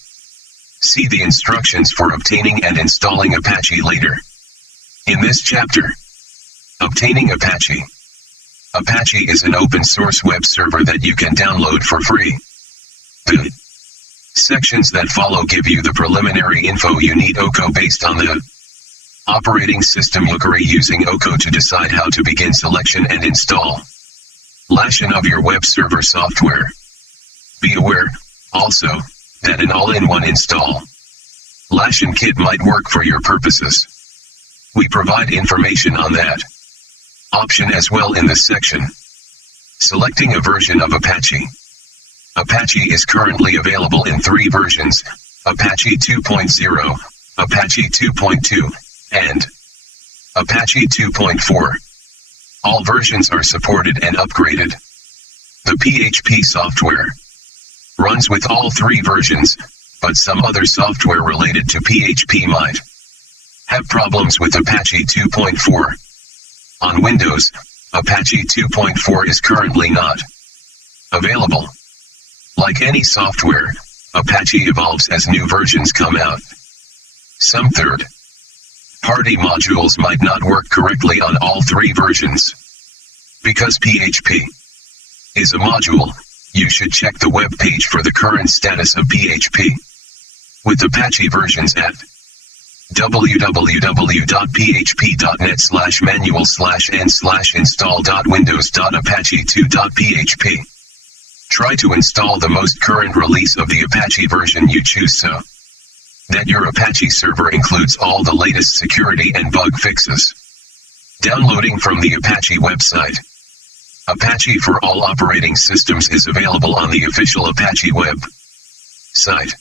See the instructions for obtaining and installing Apache later. In this chapter, obtaining Apache. Apache is an open source web server that you can download for free. The sections that follow give you the preliminary info you need based on the Operating system Usury using OCO to decide how to begin selection and install. Lashing of your web server software. Be aware, also, that an all-in-one install Lashing kit might work for your purposes. We provide information on that option as well in this section. Selecting a version of Apache. Apache is currently available in 3 versions, Apache 2.0, Apache 2.2, and Apache 2.4. All versions are supported and upgraded. The PHP software runs with all 3 versions, but some other software related to PHP might have problems with Apache 2.4. On Windows, Apache 2.4 is currently not available. Like any software, Apache evolves as new versions come out. Some third-party modules might not work correctly on all 3 versions. Because PHP is a module, you should check the web page for the current status of PHP with Apache versions at www.php.net/manual/n/install.windows.apache2.php. Try to install the most current release of the Apache version you choose so that your Apache server includes all the latest security and bug fixes. Downloading from the Apache website. Apache for all operating systems is available on the official Apache web site.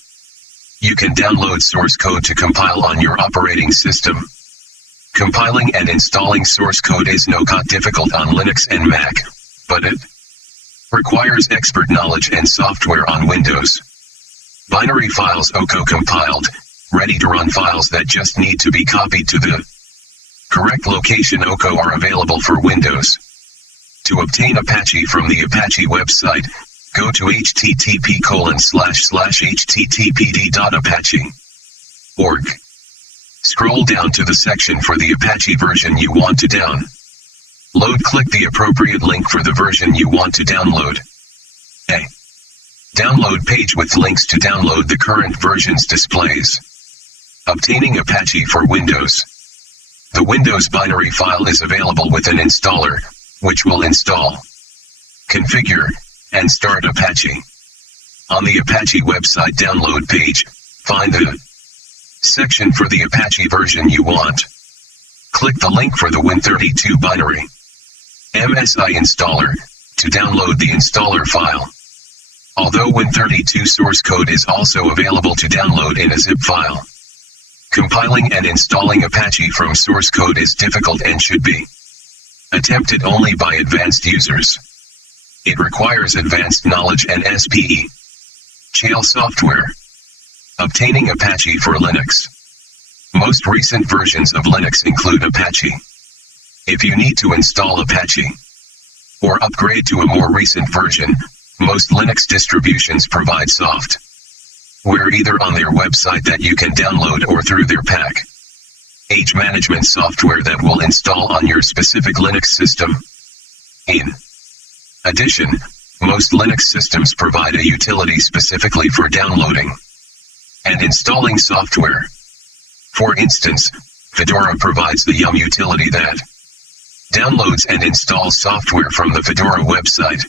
You can download source code to compile on your operating system. Compiling and installing source code is not difficult on Linux and Mac, but it requires expert knowledge and software on Windows. Binary files OCO compiled, ready to run files that just need to be copied to the correct location OCO are available for Windows. To obtain Apache from the Apache website, go to http://httpd.apache.org. Scroll down to the section for the Apache version you want to download. Click the appropriate link for the version you want to download. A download page with links to download the current versions displays. Obtaining Apache for Windows. The Windows binary file is available with an installer, which will install, configure, and start Apache. On the Apache website download page, find the section for the Apache version you want. Click the link for the Win32 binary MSI installer to download the installer file. Although Win32 source code is also available to download in a zip file, compiling and installing Apache from source code is difficult and should be attempted only by advanced users. It requires advanced knowledge and SPE shell software. Obtaining Apache for Linux. Most recent versions of Linux include Apache. If you need to install Apache or upgrade to a more recent version, most Linux distributions provide software either on their website that you can download or through their package management software that will install on your specific Linux system. In addition, most Linux systems provide a utility specifically for downloading and installing software. For instance, Fedora provides the yum utility that downloads and installs software from the Fedora website.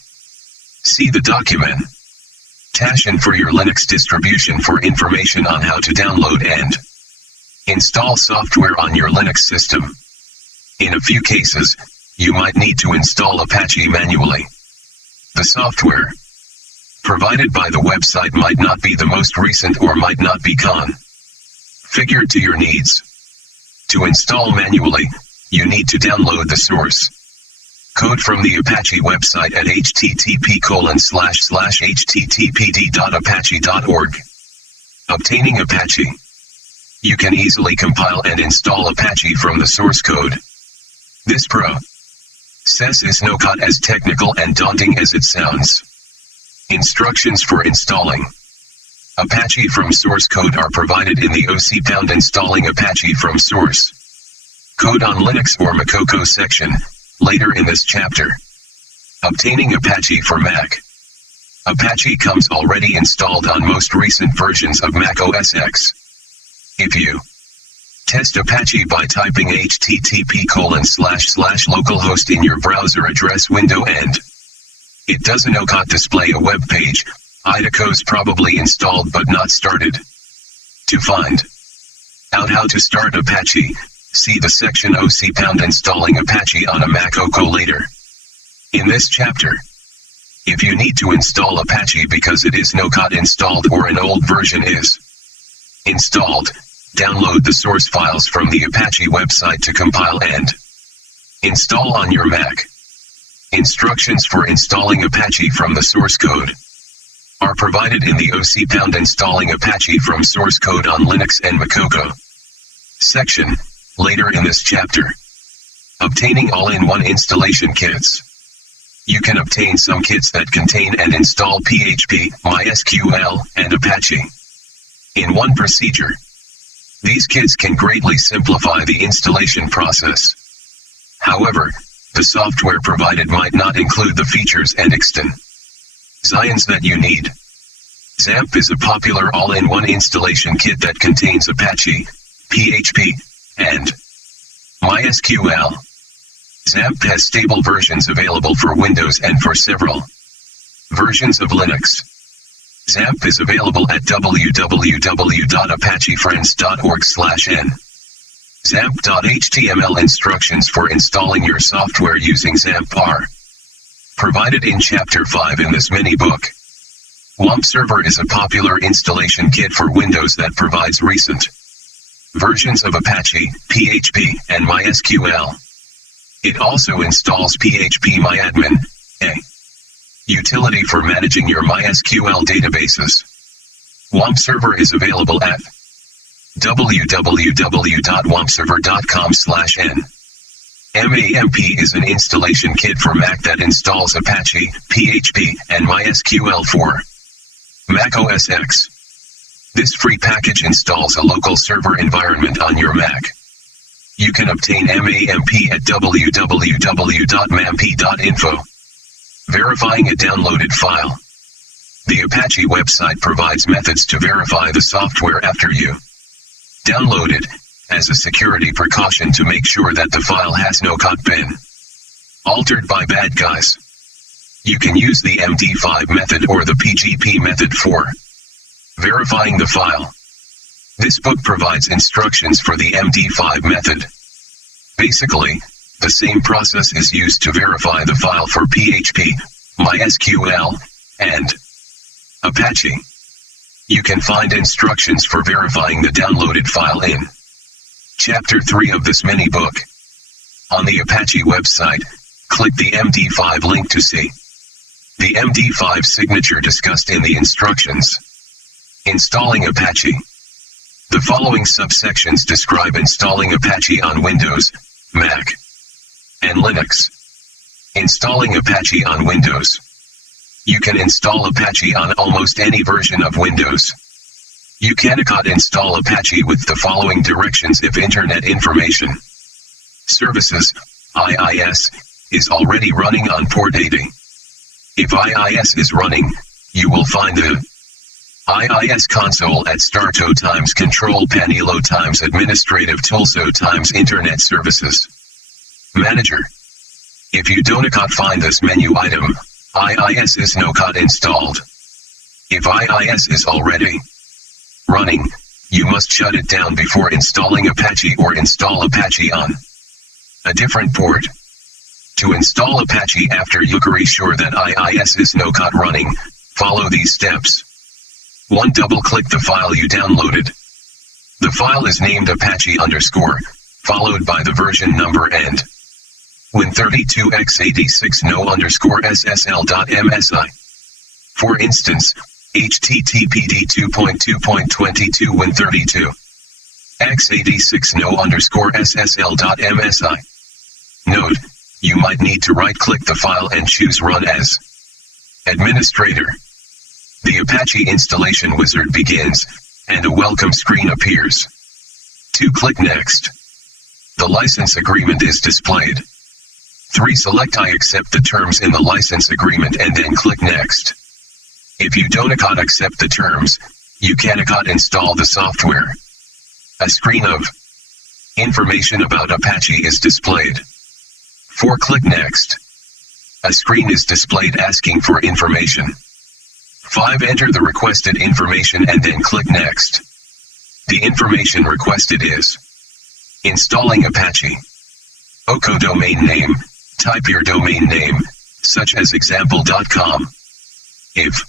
See the documentation for your Linux distribution for information on how to download and install software on your Linux system. In a few cases, you might need to install Apache manually. The software provided by the website might not be the most recent or might not be configured to your needs. To install manually, you need to download the source code from the Apache website at http://httpd.apache.org. Obtaining Apache. You can easily compile and install Apache from the source code. This process is not as technical and daunting as it sounds. Instructions for installing Apache from source code are provided in the OC # installing Apache from source code on Linux or Mac OCO section, later in this chapter. Obtaining Apache for Mac. Apache comes already installed on most recent versions of Mac OS X. If you Test Apache by typing http://localhost in your browser address window and it doesn't display a web page. Idaco's probably installed but not started. To find out how to start Apache, see the section OC installing Apache on a Mac OCO later. In this chapter, if you need to install Apache because it is not installed or an old version is installed, download the source files from the Apache website to compile and install on your Mac. Instructions for installing Apache from the source code are provided in the OC installing Apache from source code on Linux and Mac OCO section, later in this chapter. Obtaining all-in-one installation kits. You can obtain some kits that contain and install PHP, MySQL, and Apache in one procedure. These kits can greatly simplify the installation process. However, the software provided might not include the features and extensions that you need. XAMPP is a popular all-in-one installation kit that contains Apache, PHP, and MySQL. XAMPP has stable versions available for Windows and for several versions of Linux. XAMPP is available at www.apachefriends.org/n. XAMPP.html instructions for installing your software using XAMPP are provided in Chapter 5 in this mini-book. WAMP Server is a popular installation kit for Windows that provides recent versions of Apache, PHP, and MySQL. It also installs phpMyAdmin, a utility for managing your MySQL databases. WAMP Server is available at www.wampserver.com/n. MAMP is an installation kit for Mac that installs Apache, PHP, and MySQL for Mac OS X. This free package installs a local server environment on your Mac. You can obtain MAMP at www.mamp.info. Verifying a downloaded file. The Apache website provides methods to verify the software after you download it, as a security precaution to make sure that the file has not been altered by bad guys. You can use the MD5 method or the PGP method for verifying the file. This book provides instructions for the MD5 method. Basically, the same process is used to verify the file for PHP, MySQL, and Apache. You can find instructions for verifying the downloaded file in Chapter 3 of this mini-book. On the Apache website, click the MD5 link to see the MD5 signature discussed in the instructions. Installing Apache. The following subsections describe installing Apache on Windows, Mac, and Linux. Installing Apache on Windows. You can install Apache on almost any version of Windows. You cannot install Apache with the following directions if Internet Information Services, IIS, is already running on port 80. If IIS is running, you will find the IIS console at starto times control panelo times administrative toolso times Internet Services Manager. If you do not find this menu item, IIS is not installed. If IIS is already running, you must shut it down before installing Apache or install Apache on a different port. To install Apache after you are sure that IIS is not running, follow these steps. 1. Double-click the file you downloaded. The file is named Apache_, followed by the version number and win32x86no_ssl.msi. For instance, httpd 2.2.22 win32 x86 no_ssl.msi. Note, you might need to right-click the file and choose Run as Administrator. The Apache installation wizard begins, and a welcome screen appears. 2. Click Next. The license agreement is displayed. 3. Select I accept the terms in the license agreement and then click Next. If you do not accept the terms, you cannot install the software. A screen of Information about Apache is displayed. 4. Click Next. A screen is displayed asking for information. 5. Enter the requested information and then click Next. The information requested is installing Apache. OK domain name. Type your domain name, such as example.com. If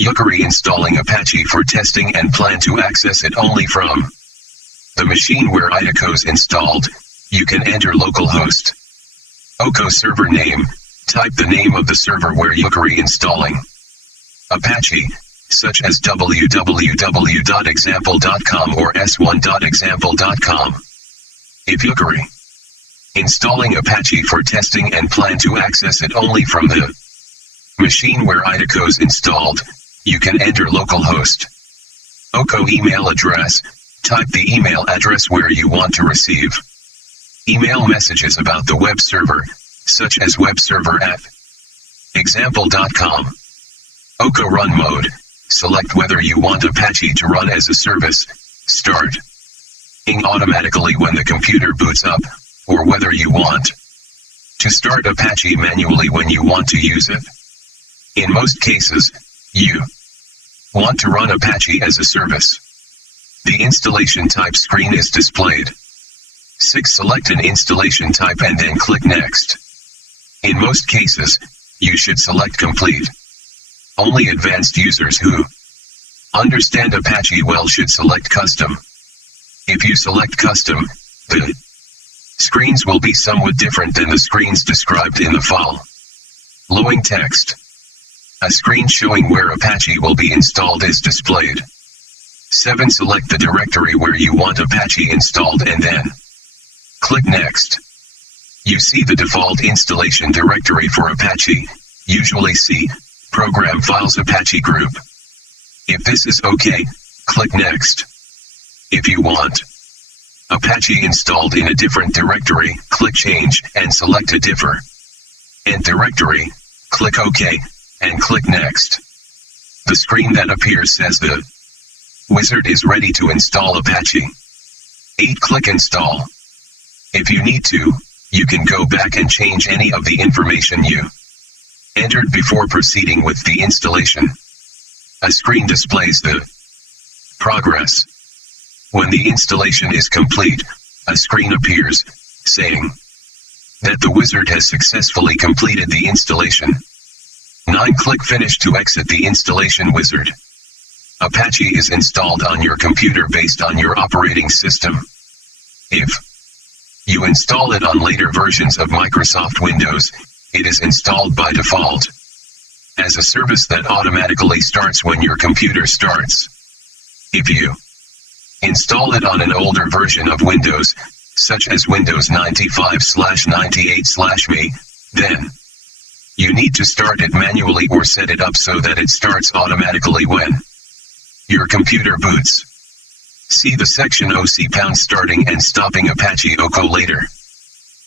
Yukari installing Apache for testing and plan to access it only from the machine where Idaco's installed, you can enter localhost. OK server name. Type the name of the server where Yukari installing Apache, such as www.example.com or s1.example.com. If Yukari installing Apache for testing and plan to access it only from the machine where Idaco's installed, you can enter localhost. OK email address. Type the email address where you want to receive email messages about the web server, such as web server at example.com. OK run mode. Select whether you want Apache to run as a service, starting automatically when the computer boots up, or whether you want to start Apache manually when you want to use it. In most cases, you want to run Apache as a service. The installation type screen is displayed. 6. Select an installation type and then click Next. In most cases, you should select Complete. Only advanced users who understand Apache well should select Custom. If you select Custom, the screens will be somewhat different than the screens described in the file. Loading text. A screen showing where Apache will be installed is displayed. 7. Select the directory where you want Apache installed and then click Next. You see the default installation directory for Apache, usually C, Program Files Apache Group. If this is OK, click Next. If you want Apache installed in a different directory, click Change and select a different directory, click OK, and click Next. The screen that appears says the wizard is ready to install Apache. 8. Click Install. If you need to, you can go back and change any of the information you entered before proceeding with the installation. A screen displays the progress. When the installation is complete, a screen appears, saying that the wizard has successfully completed the installation. 9. Click Finish to exit the installation wizard. Apache is installed on your computer based on your operating system. If you install it on later versions of Microsoft Windows, it is installed by default as a service that automatically starts when your computer starts. If you install it on an older version of Windows, such as Windows 95/98/me, then you need to start it manually or set it up so that it starts automatically when your computer boots. See the section OC # starting and stopping Apache OK later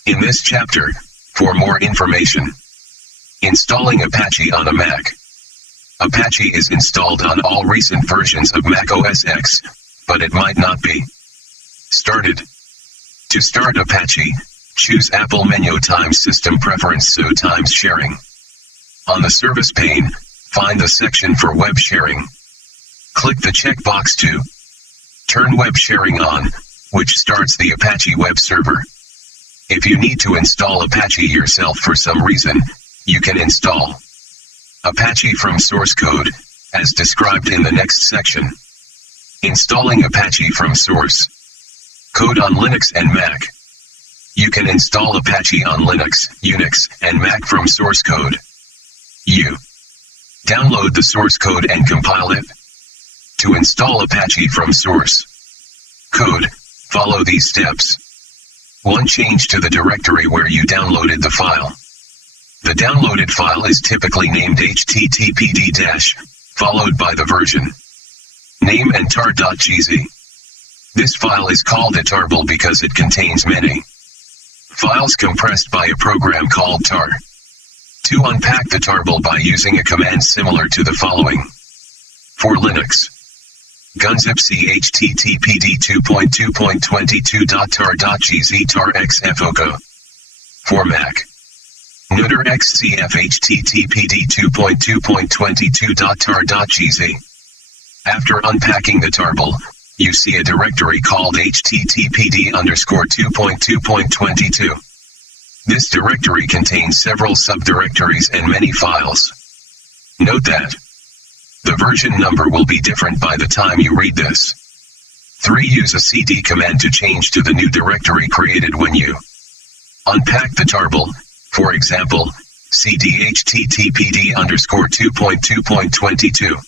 in this chapter for more information. Installing Apache on a Mac. Apache is installed on all recent versions of Mac OS X, but it might not be started. To start Apache, choose Apple menu Times System Preference so Times Sharing. On the service pane, find the section for web sharing. Click the checkbox to turn web sharing on, which starts the Apache web server. If you need to install Apache yourself for some reason, you can install Apache from source code, as described in the next section. Installing Apache from source code on Linux and Mac. You can install Apache on Linux, Unix, and Mac from source code. You download the source code and compile it. To install Apache from source code, follow these steps. 1. Change to the directory where you downloaded the file. The downloaded file is typically named httpd- followed by the version name and tar.gz. This file is called a tarball because it contains many files compressed by a program called tar. To unpack the tarball by using a command similar to the following. For Linux, gunzipc httpd 2.2.22.tar.gz tar xfoco. For Mac. Nutter xcf httpd 2.2.22.tar.gz. After unpacking the tarball, you see a directory called httpd_2.2.22. This directory contains several subdirectories and many files. Note that the version number will be different by the time you read this. 3. Use a cd command to change to the new directory created when you unpack the tarball. For example, cd httpd_2.2.22.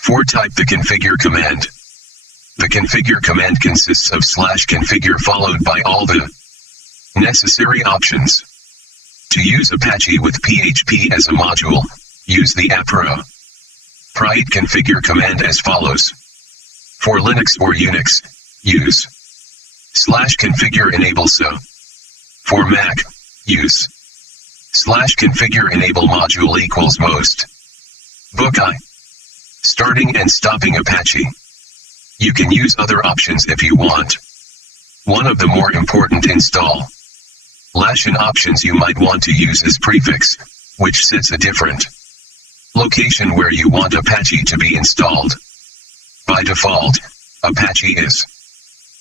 4. Type the configure command. The configure command consists of /configure followed by all the necessary options. To use Apache with PHP as a module, use the appro prite configure command as follows. For Linux or Unix, use /configure enable so. For Mac, use /configure enable module equals most. Book I. Starting and stopping Apache. You can use other options if you want. One of the more important install / options you might want to use is prefix, which sets a different location where you want Apache to be installed. By default, Apache is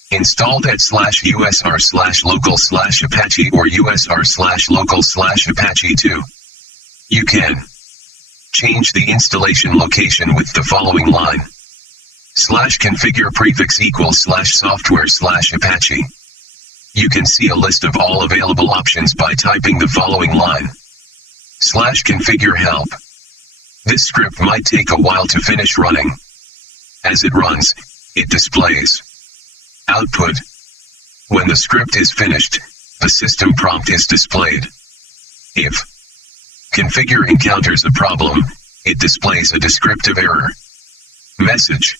installed at /usr/local/Apache or usr/local/Apache2. You can change the installation location with the following line. /configure prefix equals /software/Apache. You can see a list of all available options by typing the following line. /configure help. This script might take a while to finish running. As it runs, it displays output. When the script is finished, the system prompt is displayed. If configure encounters a problem, it displays a descriptive error message.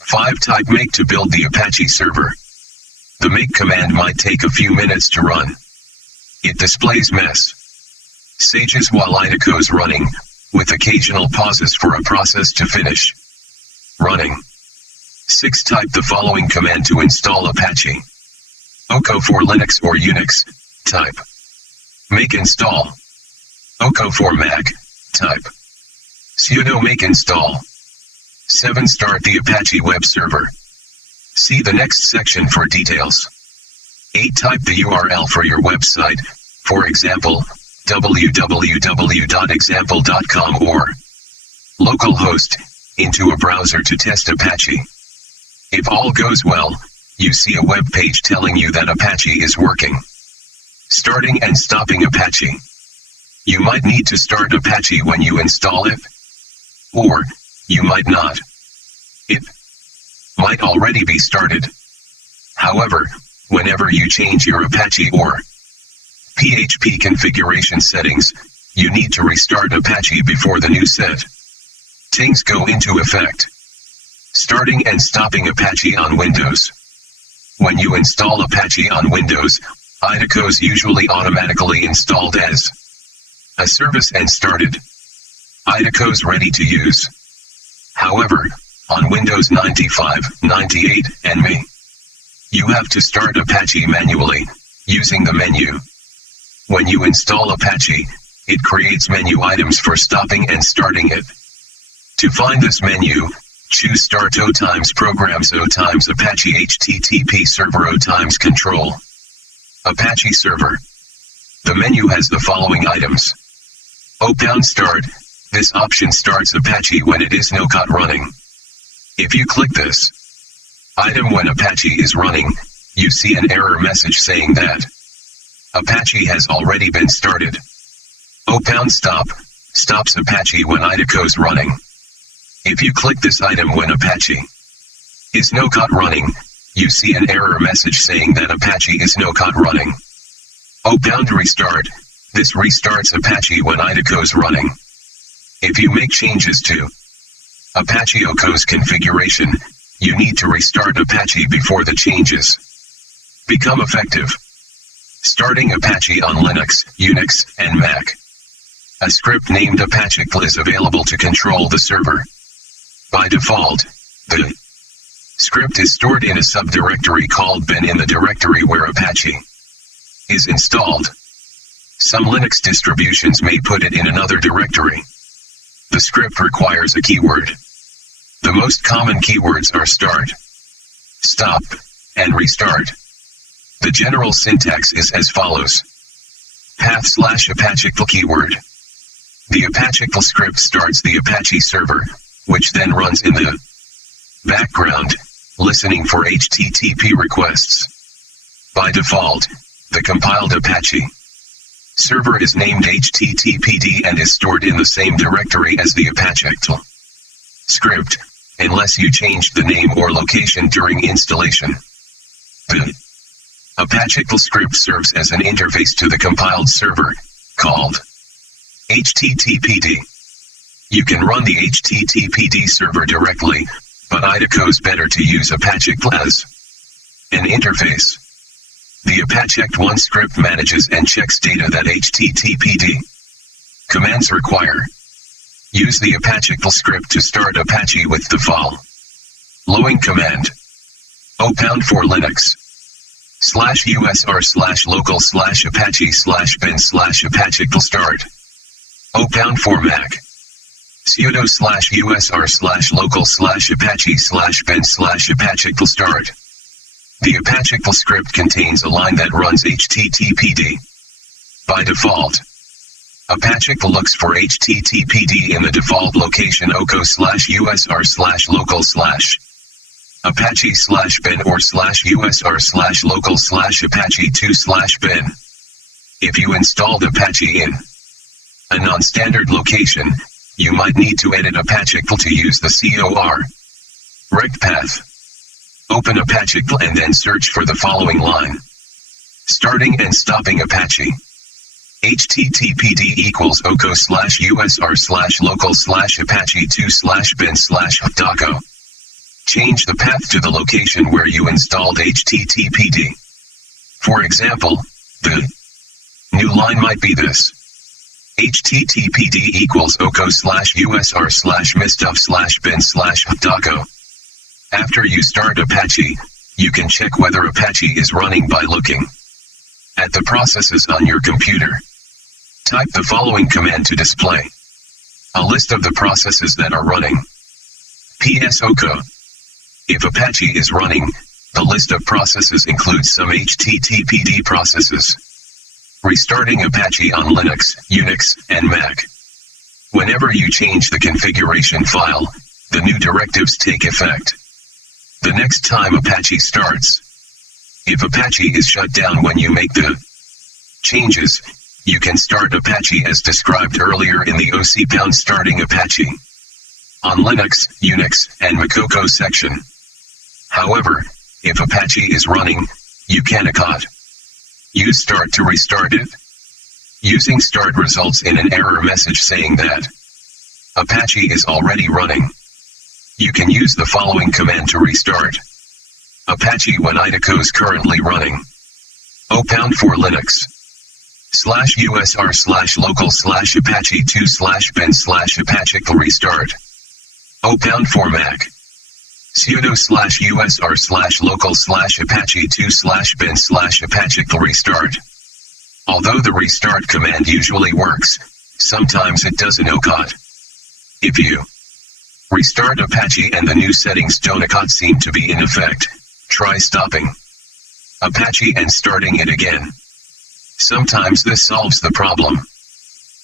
5. Type make to build the Apache server. The make command might take a few minutes to run. It displays messages while IDECO's running, with occasional pauses for a process to finish running. 6. Type the following command to install Apache. oco for Linux or Unix, type make install. oco for Mac, type sudo make install. 7. Start the Apache web server. See the next section for details. 8. Type the URL for your website, for example, www.example.com or localhost, into a browser to test Apache. If all goes well, you see a web page telling you that Apache is working. Starting and stopping Apache. You might need to start Apache when you install it, or you might not. It might already be started. However, whenever you change your Apache or PHP configuration settings, you need to restart Apache before the new settings go into effect. Starting and stopping Apache on Windows. When you install Apache on Windows, IDECO's usually automatically installed as a service and started. IDECO's ready to use. However, on Windows 95, 98, and ME, you have to start Apache manually, using the menu. When you install Apache, it creates menu items for stopping and starting it. To find this menu, choose Start O times Programs O times Apache HTTP Server O times Control. Apache Server. The menu has the following items. O_Start. This option starts Apache when it is no-code running. If you click this item when Apache is running, you see an error message saying that Apache has already been started. O_Stop stops Apache when IDECO's running. If you click this item when Apache is no-code running, you see an error message saying that Apache is no-code running. O_Restart. This restarts Apache when IDECO's running. If you make changes to Apache OCO's configuration, you need to restart Apache before the changes become effective. Starting Apache on Linux, Unix, and Mac. A script named ApacheCL is available to control the server. By default, The script is stored in a subdirectory called bin in the directory where Apache is installed. Some Linux distributions may put it in another directory. The script requires a keyword. The most common keywords are start, stop, and restart. The general syntax is as follows. /Apache keyword. The Apache script starts the Apache server, which then runs in the background, listening for HTTP requests. By default, the compiled Apache server is named HTTPD and is stored in the same directory as the Apache script, unless you changed the name or location during installation. The Apache script serves as an interface to the compiled server, called HTTPD. You can run the HTTPD server directly, but it goes better to use Apache as an interface. The Apache 1 script manages and checks data that HTTPD commands require. Use the Apache script to start Apache with the following command. O# for Linux. /usr/local/apache/bin/apache start. O# for Mac. sudo /usr/local/apache/bin/apache start. The Apache script contains a line that runs HTTPD. By default, Apache looks for HTTPD in the default location oco/usr/local/apache/bin or /usr/local/apache2/bin. If you installed Apache in a non-standard location, you might need to edit Apache to use the correct path. Open Apache and then search for the following line. Starting and stopping Apache. HTTPD equals oco/usr/local/apache2/bin/doco. Change the path to the location where you installed HTTPD. For example, the new line might be this. HTTPD equals oco/usr/mistuff/bin/doco. After you start Apache, you can check whether Apache is running by looking at the processes on your computer. Type the following command to display a list of the processes that are running. /oco. If Apache is running, the list of processes includes some HTTPD processes. Restarting Apache on Linux, Unix, and Mac. Whenever you change the configuration file, the new directives take effect. The next time Apache starts. If Apache is shut down when you make the changes, you can start Apache as described earlier in the OC starting Apache on Linux, Unix, and Mac section. However, if Apache is running, you cannot use start to restart it. Using start results in an error message saying that Apache is already running. You can use the following command to restart Apache when is currently running. O# for Linux. /usr/local/apache2/bin/apache restart. O# for Mac. sudo /usr/local/apache2/bin/apache restart. Although the restart command usually works, sometimes it doesn't. If you restart Apache and the new settings don't seem to be in effect, try stopping Apache and starting it again. Sometimes this solves the problem.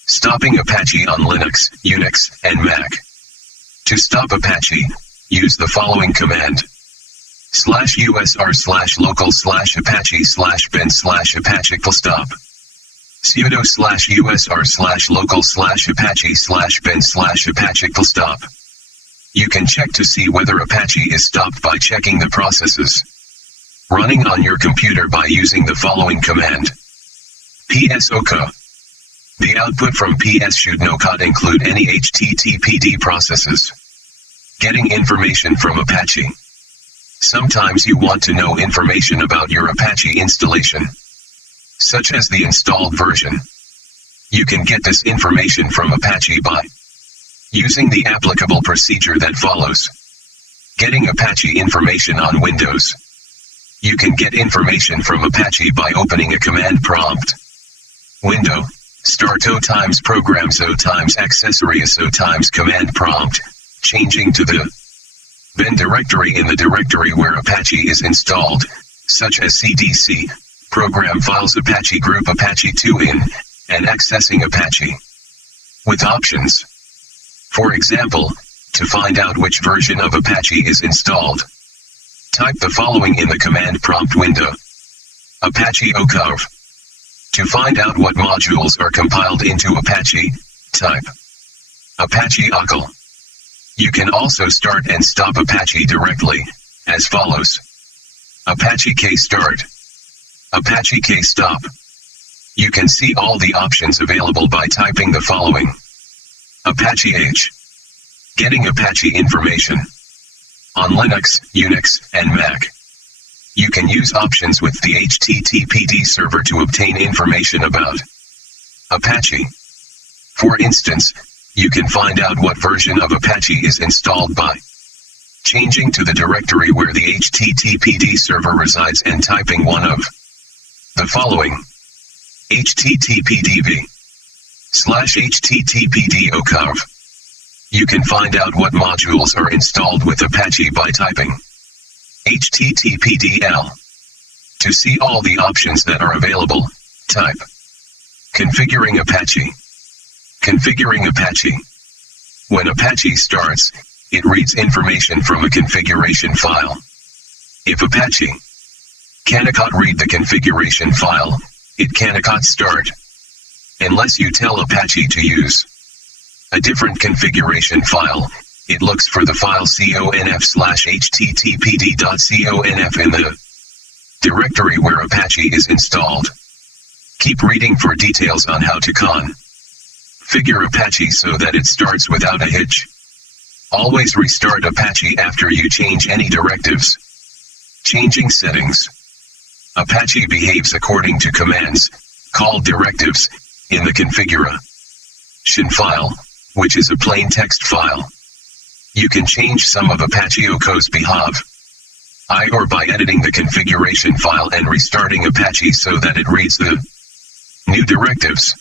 Stopping Apache on Linux, Unix, and Mac. To stop Apache, use the following command. /usr/local/apache/bin/apache stop. sudo /usr/local/apache/bin/apache stop. You can check to see whether Apache is stopped by checking the processes running on your computer by using the following command. /oco. The output from PS should not include any HTTPD processes. Getting information from Apache. Sometimes you want to know information about your Apache installation, such as the installed version. You can get this information from Apache by using the applicable procedure that follows. Getting Apache information on Windows. You can get information from Apache by opening a command prompt. Window, start O times programs O times accessories O times command prompt, changing to the bin directory in the directory where Apache is installed, such as cdc, program files Apache group Apache 2 in, and accessing Apache. With options. For example, to find out which version of Apache is installed, type the following in the command prompt window. Apache ocarv. To find out what modules are compiled into Apache, type Apache ocal. You can also start and stop Apache directly, as follows. Apache kstart. Apache kstop. You can see all the options available by typing the following. Apache H. Getting Apache information. On Linux, Unix, and Mac. You can use options with the HTTPD server to obtain information about Apache. For instance, you can find out what version of Apache is installed by changing to the directory where the HTTPD server resides and typing one of the following. httpdv/httpd ocarv. You can find out what modules are installed with Apache by typing httpdl. To see all the options that are available, type configuring Apache. Configuring Apache. When Apache starts, it reads information from a configuration file. If Apache cannot read the configuration file, it cannot start. Unless you tell Apache to use a different configuration file, it looks for the file conf/httpd.conf in the directory where Apache is installed. Keep reading for details on how to configure Apache so that it starts without a hitch. Always restart Apache after you change any directives. Changing settings. Apache behaves according to commands, called directives, in the configuration file, which is a plain text file. You can change some of Apache OCO's behavior or by editing the configuration file and restarting Apache so that it reads the new directives.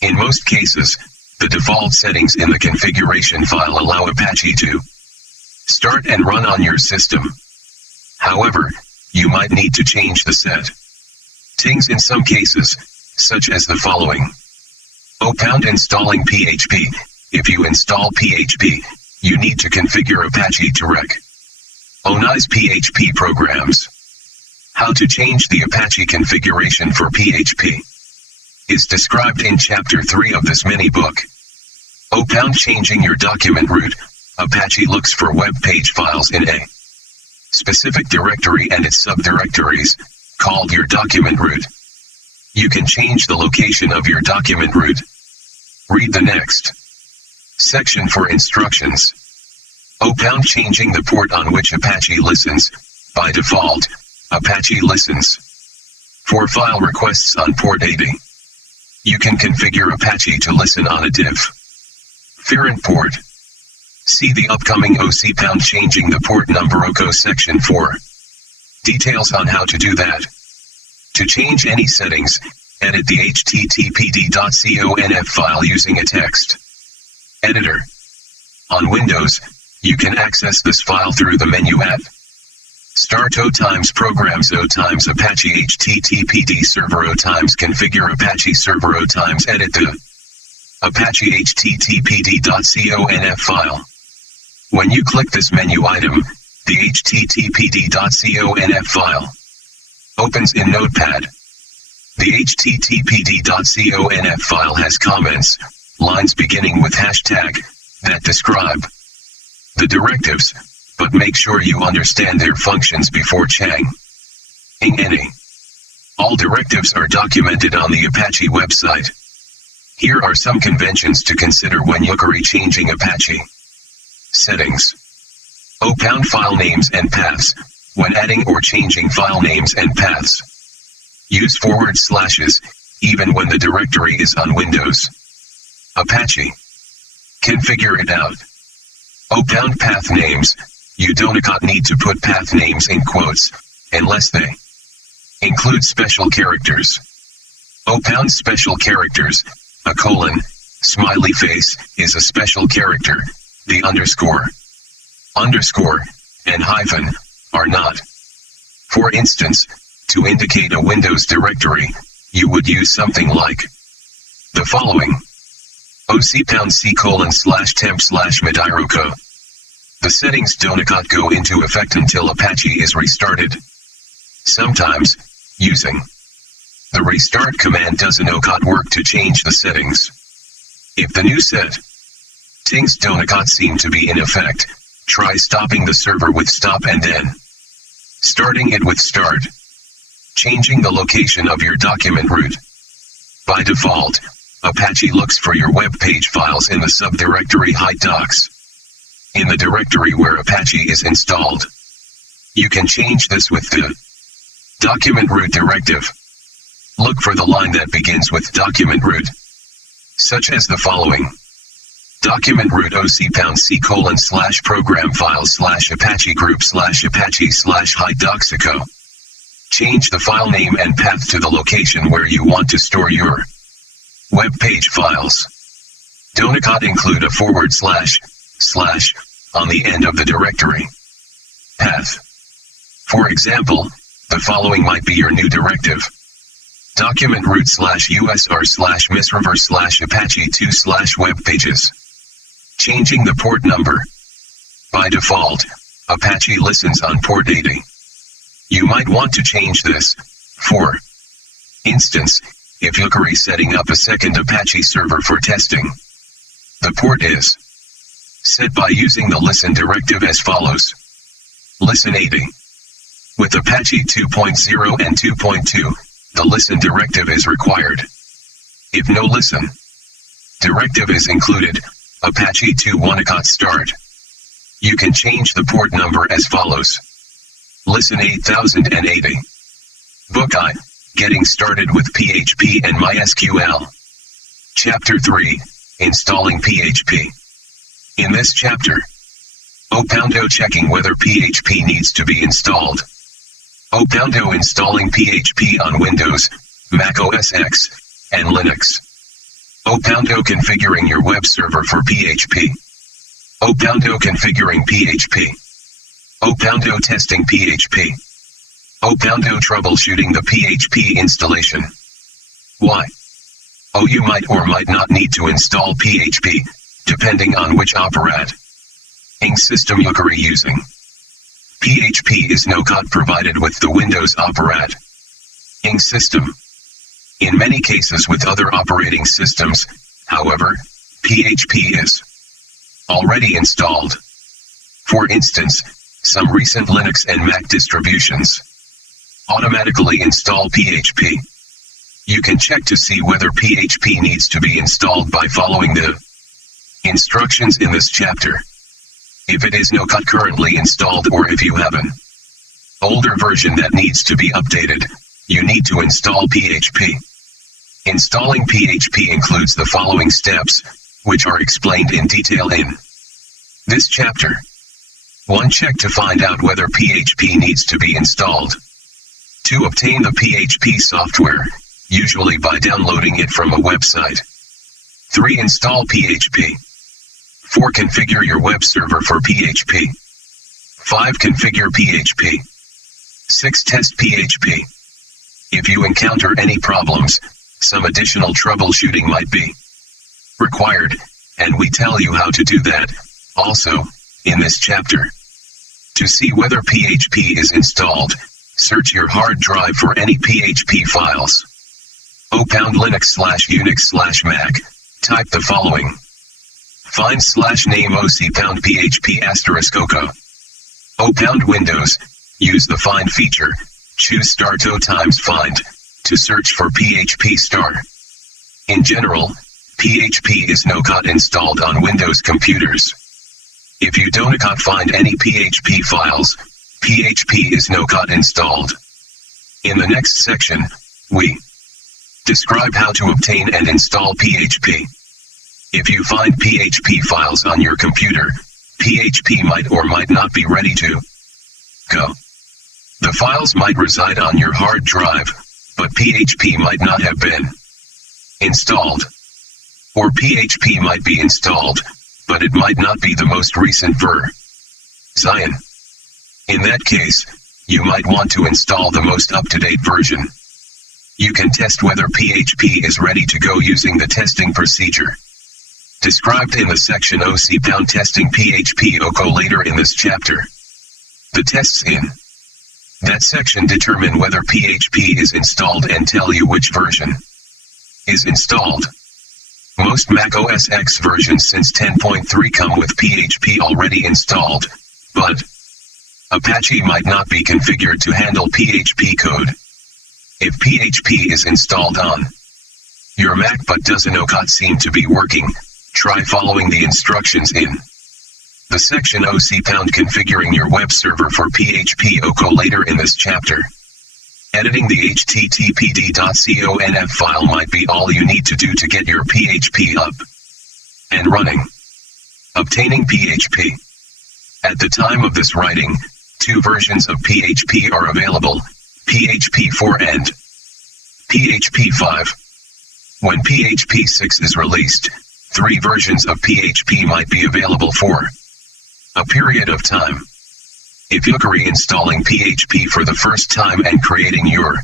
In most cases, the default settings in the configuration file allow Apache to start and run on your system. However, you might need to change the settings in some cases, such as the following. Installing PHP. If you install PHP, you need to configure Apache to recognize PHP programs. How to change the Apache configuration for PHP is described in Chapter 3 of this mini-book. Changing your document root. Apache looks for web page files in a specific directory and its subdirectories, called your document root. You can change the location of your document root. Read the next section for instructions. Changing the port on which Apache listens. By default, Apache listens for file requests on port 80. You can configure Apache to listen on a different port. See the upcoming OC changing the port number OCO section for details on how to do that. To change any settings, edit the httpd.conf file using a text editor. On Windows, you can access this file through the menu at Start O times Programs O times Apache HTTPD Server O times Configure Apache Server O times Edit the Apache httpd.conf file. When you click this menu item, the httpd.conf file opens in Notepad. The httpd.conf file has comments, lines beginning with hashtag, that describe the directives, but make sure you understand their functions before changing any. All directives are documented on the Apache website. Here are some conventions to consider when you're changing Apache settings. File names and paths. When adding or changing file names and paths, use // even when the directory is on Windows. Apache. Configure it out. Path names. You don't need to put path names in quotes, unless they include special characters. Special characters, a colon, smiley face, is a special character, the underscore, and hyphen, are not. For instance, to indicate a Windows directory, you would use something like the following: oc:/temp/midiroko. The settings don't go into effect until Apache is restarted. Sometimes, using the restart command doesn't work to change the settings. If the new settings don't seem to be in effect, try stopping the server with stop and then starting it with start. Changing the location of your document root. By default, Apache looks for your web page files in the subdirectory hide docs, in the directory where Apache is installed. You can change this with the document root directive. Look for the line that begins with document root, such as the following: document root oc:/program files/apache group/apache/hide doxico. Change the file name and path to the location where you want to store your web page files. Don't include a / on the end of the directory path. For example, the following might be your new directive: document root /usr/misriver/apache2/webpages. Changing the port number. By default, Apache listens on port 80. You might want to change this. For instance, if you're setting up a second Apache server for testing, the port is set by using the listen directive as follows: listen 80. With Apache 2.0 and 2.2, the listen directive is required. If no listen directive is included, Apache 2.1 start. You can change the port number as follows: listen 8080. Book I, Getting Started with PHP and MySQL. Chapter 3, Installing PHP. In this chapter, checking whether PHP needs to be installed. Installing PHP on Windows, Mac OS X, and Linux. Configuring your web server for PHP. Configuring PHP. Testing PHP. Troubleshooting the PHP installation. Why? You might or might not need to install PHP, depending on which operating system you're using. PHP is provided with the Windows operating system. In many cases with other operating systems, however, PHP is already installed. For instance, some recent Linux and Mac distributions automatically install PHP. You can check to see whether PHP needs to be installed by following the instructions in this chapter. If it is not currently installed, or if you have an older version that needs to be updated, you need to install PHP. Installing PHP includes the following steps, which are explained in detail in this chapter. 1. Check to find out whether PHP needs to be installed. 2. Obtain the PHP software, usually by downloading it from a website. 3. Install PHP. 4. Configure your web server for PHP. 5. Configure PHP. 6. Test PHP. If you encounter any problems, some additional troubleshooting might be required, and we tell you how to do that, also, in this chapter. To see whether PHP is installed, search your hard drive for any PHP files. Linux/Unix/Mac, type the following. Find /name oc:/php*. Windows, use the find feature, choose start *find, to search for PHP star. In general, PHP is not installed on Windows computers. If you don't find any PHP files, PHP is not installed. In the next section, we describe how to obtain and install PHP. If you find PHP files on your computer, PHP might or might not be ready to go. The files might reside on your hard drive, but PHP might not have been installed. Or PHP might be installed, but it might not be the most recent version. In that case, you might want to install the most up-to-date version. You can test whether PHP is ready to go using the testing procedure described in the section OC testing PHP OCO later in this chapter. The tests in that section determine whether PHP is installed and tell you which version is installed. Most Mac OS X versions since 10.3 come with PHP already installed, but Apache might not be configured to handle PHP code. If PHP is installed on your Mac but doesn't seem to be working, try following the instructions in the section OC configuring your web server for PHP OCO later in this chapter. Editing the httpd.conf file might be all you need to do to get your PHP up and running. Obtaining PHP. At the time of this writing, 2 versions of PHP are available, PHP 4 and PHP 5. When PHP 6 is released, 3 versions of PHP might be available for a period of time. If you're reinstalling PHP for the first time and creating your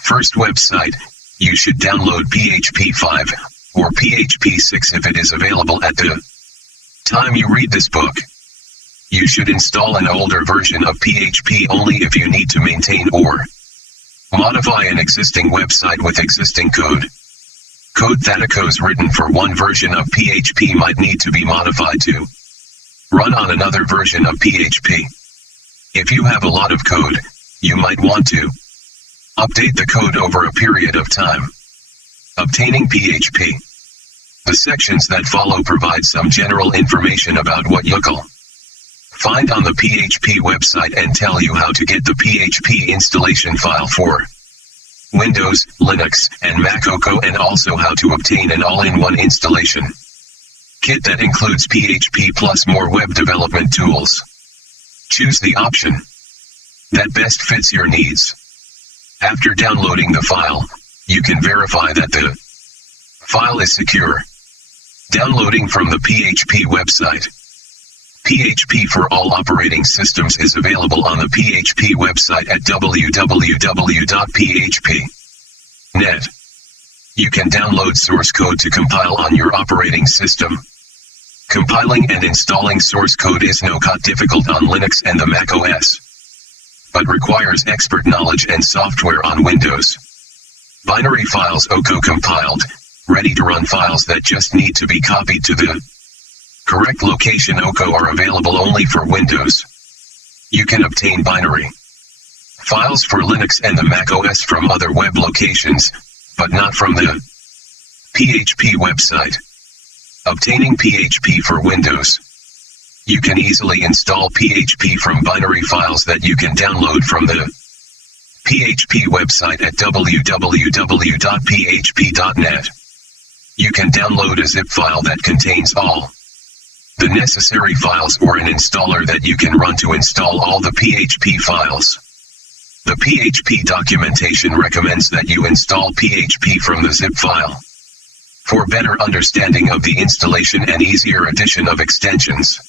first website, you should download PHP 5 or PHP 6 if it is available at the time you read this book. You should install an older version of PHP only if you need to maintain or modify an existing website with existing code. Code that is written for one version of PHP might need to be modified to run on another version of PHP. If you have a lot of code, you might want to update the code over a period of time. Obtaining PHP. The sections that follow provide some general information about what you'll find on the PHP website and tell you how to get the PHP installation file for Windows, Linux, and Mac OS, and also how to obtain an all-in-one installation kit that includes PHP plus more web development tools. Choose the option that best fits your needs. After downloading the file, you can verify that the file is secure. Downloading from the PHP website. PHP for all operating systems is available on the PHP website at www.php.net. You can download source code to compile on your operating system. Compiling and installing source code is not difficult on Linux and the Mac OS, but requires expert knowledge and software on Windows. Binary files OCO compiled, ready to run files that just need to be copied to the correct location OCO are available only for Windows. You can obtain binary files for Linux and the Mac OS from other web locations, but not from the PHP website. Obtaining PHP for Windows. You can easily install PHP from binary files that you can download from the PHP website at www.php.net. You can download a zip file that contains all the necessary files or an installer that you can run to install all the PHP files. The PHP documentation recommends that you install PHP from the zip file for better understanding of the installation and easier addition of extensions.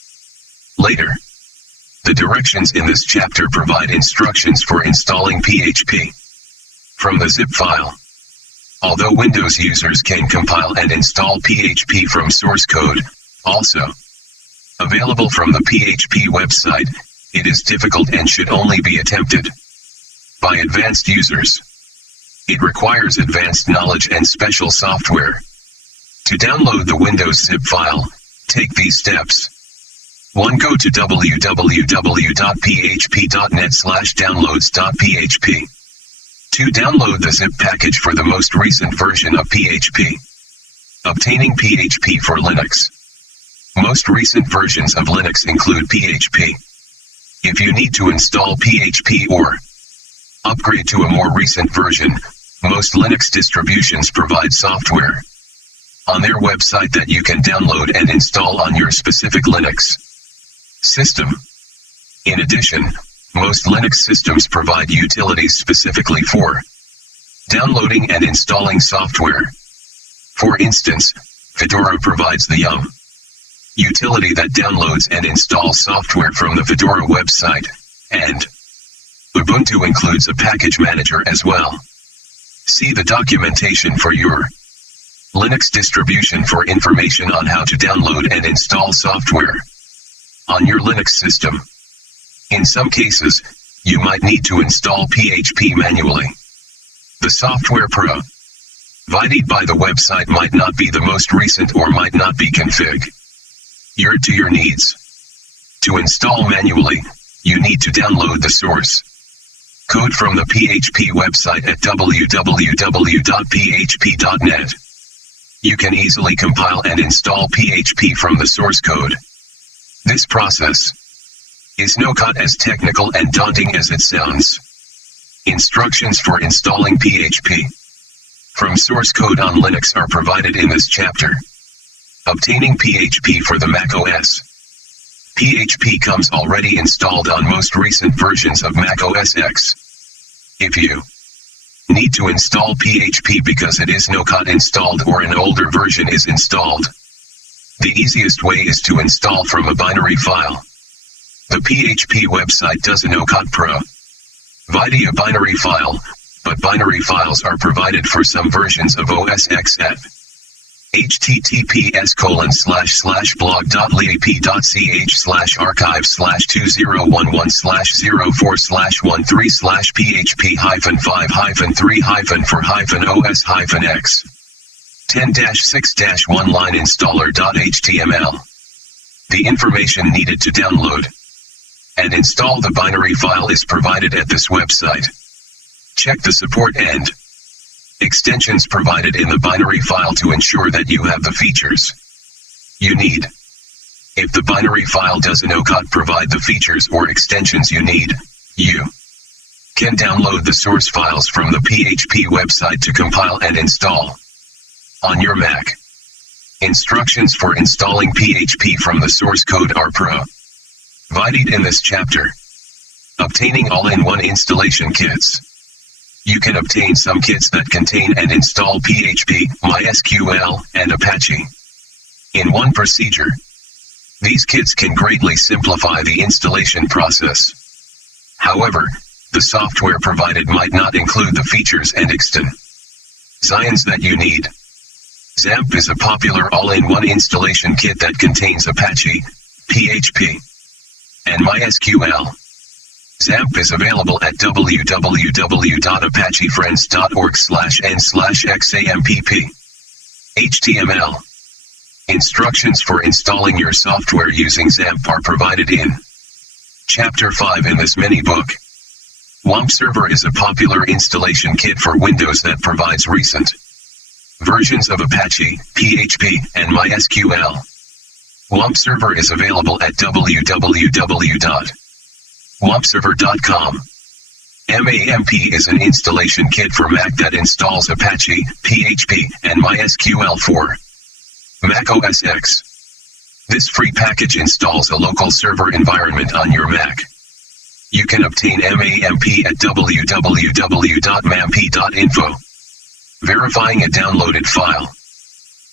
Later, the directions in this chapter provide instructions for installing PHP from the zip file. Although Windows users can compile and install PHP from source code, also available from the PHP website, it is difficult and should only be attempted by advanced users. It requires advanced knowledge and special software. To download the Windows zip file, take these steps. 1. Go to www.php.net/downloads.php. 2. Download the zip package for the most recent version of PHP. Obtaining PHP for Linux. Most recent versions of Linux include PHP. If you need to install PHP or upgrade to a more recent version, most Linux distributions provide software on their website that you can download and install on your specific Linux System. In addition, most Linux systems provide utilities specifically for downloading and installing software. For instance, Fedora provides the yum utility that downloads and installs software from the Fedora website, and Ubuntu includes a package manager as well. See the documentation for your Linux distribution for information on how to download and install software on your Linux system. In some cases, you might need to install PHP manually. The software provided by the website might not be the most recent or might not be configured to your needs. To install manually, you need to download the source code from the PHP website at www.php.net. You can easily compile and install PHP from the source code. This process is not as technical and daunting as it sounds. Instructions for installing PHP from source code on Linux are provided in this chapter. Obtaining PHP for the Mac OS. PHP comes already installed on most recent versions of Mac OS X. If you need to install PHP because it is not installed or an older version is installed, the easiest way is to install from a binary file. The PHP website doesn't provide a binary file, but binary files are provided for some versions of OS X at https://blog.lap.ch/archive/2011/04/13-php-5-3-4-OS-X 10-6-1lineinstaller.html. The information needed to download and install the binary file is provided at this website. Check the support and extensions provided in the binary file to ensure that you have the features you need. If the binary file doesn't provide the features or extensions you need, you can download the source files from the PHP website to compile and install on your Mac. Instructions for installing PHP from the source code are provided in this chapter. Obtaining all-in-one installation kits. You can obtain some kits that contain and install PHP, MySQL, and Apache in one procedure. These kits can greatly simplify the installation process. However, the software provided might not include the features and extensions that you need. XAMPP is a popular all-in-one installation kit that contains Apache, PHP, and MySQL. XAMPP is available at www.apachefriends.org/n/xampp. HTML. Instructions for installing your software using XAMPP are provided in Chapter 5 in this mini-book. WAMP Server is a popular installation kit for Windows that provides recent versions of Apache, PHP, and MySQL. WAMP Server is available at www.wampserver.com. MAMP is an installation kit for Mac that installs Apache, PHP, and MySQL for Mac OS X. This free package installs a local server environment on your Mac. You can obtain MAMP at www.mamp.info. Verifying a downloaded file.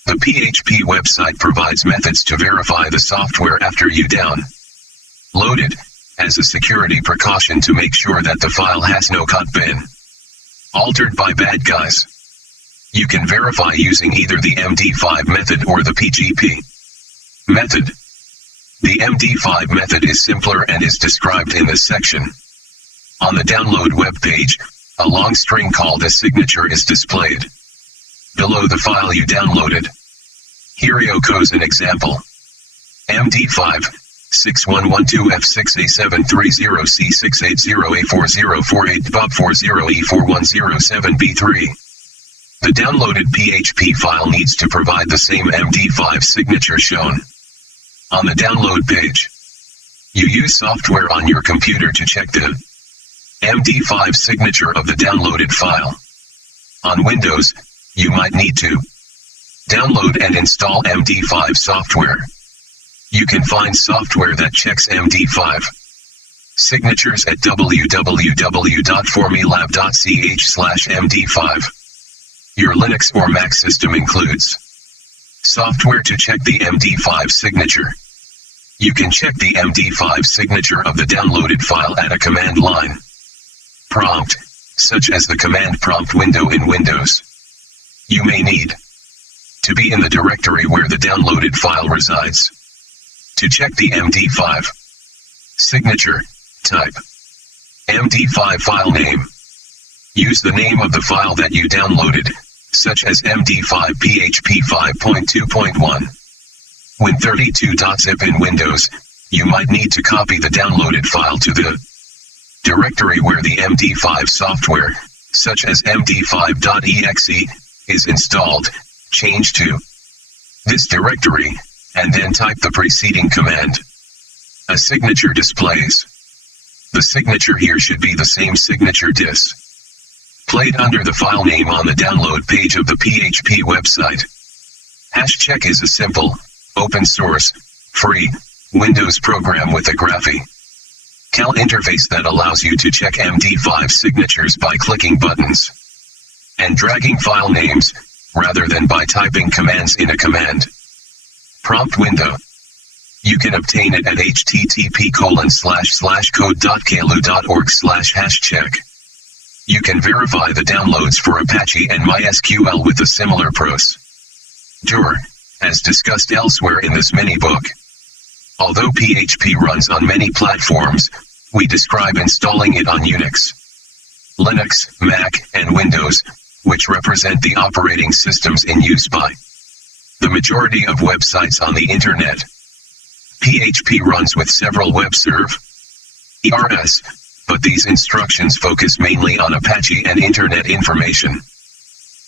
The PHP website provides methods to verify the software after you download it, as a security precaution to make sure that the file has not been altered by bad guys. You can verify using either the MD5 method or the PGP method. The MD5 method is simpler and is described in this section. On the download web page, a long string called a signature is displayed below the file you downloaded. Here goes an example. MD5 6112F6A730C680A4048BUB40E4107B3. The downloaded PHP file needs to provide the same MD5 signature shown on the download page. You use software on your computer to check the MD5 signature of the downloaded file. On Windows, you might need to download and install MD5 software. You can find software that checks MD5 signatures at www.formilab.ch/MD5. Your Linux or Mac system includes software to check the MD5 signature. You can check the MD5 signature of the downloaded file at a command line prompt, such as the command prompt window in Windows. You may need to be in the directory where the downloaded file resides. To check the MD5 signature, type MD5 file name. Use the name of the file that you downloaded, such as MD5 PHP 5.2.1. When 32.zip in Windows, you might need to copy the downloaded file to the directory where the MD5 software, such as md5.exe, is installed. Change to this directory, and then type the preceding command. A signature displays. The signature here should be the same signature displayed under the file name on the download page of the PHP website. Hashcheck is a simple, open source, free, Windows program with a graphical interface that allows you to check MD5 signatures by clicking buttons and dragging file names, rather than by typing commands in a command prompt window. You can obtain it at http://code.klu.org/hashcheck. You can verify the downloads for Apache and MySQL with a similar procedure, as discussed elsewhere in this mini-book. Although PHP runs on many platforms, we describe installing it on Unix, Linux, Mac, and Windows, which represent the operating systems in use by the majority of websites on the Internet. PHP runs with several web servers, but these instructions focus mainly on Apache and Internet Information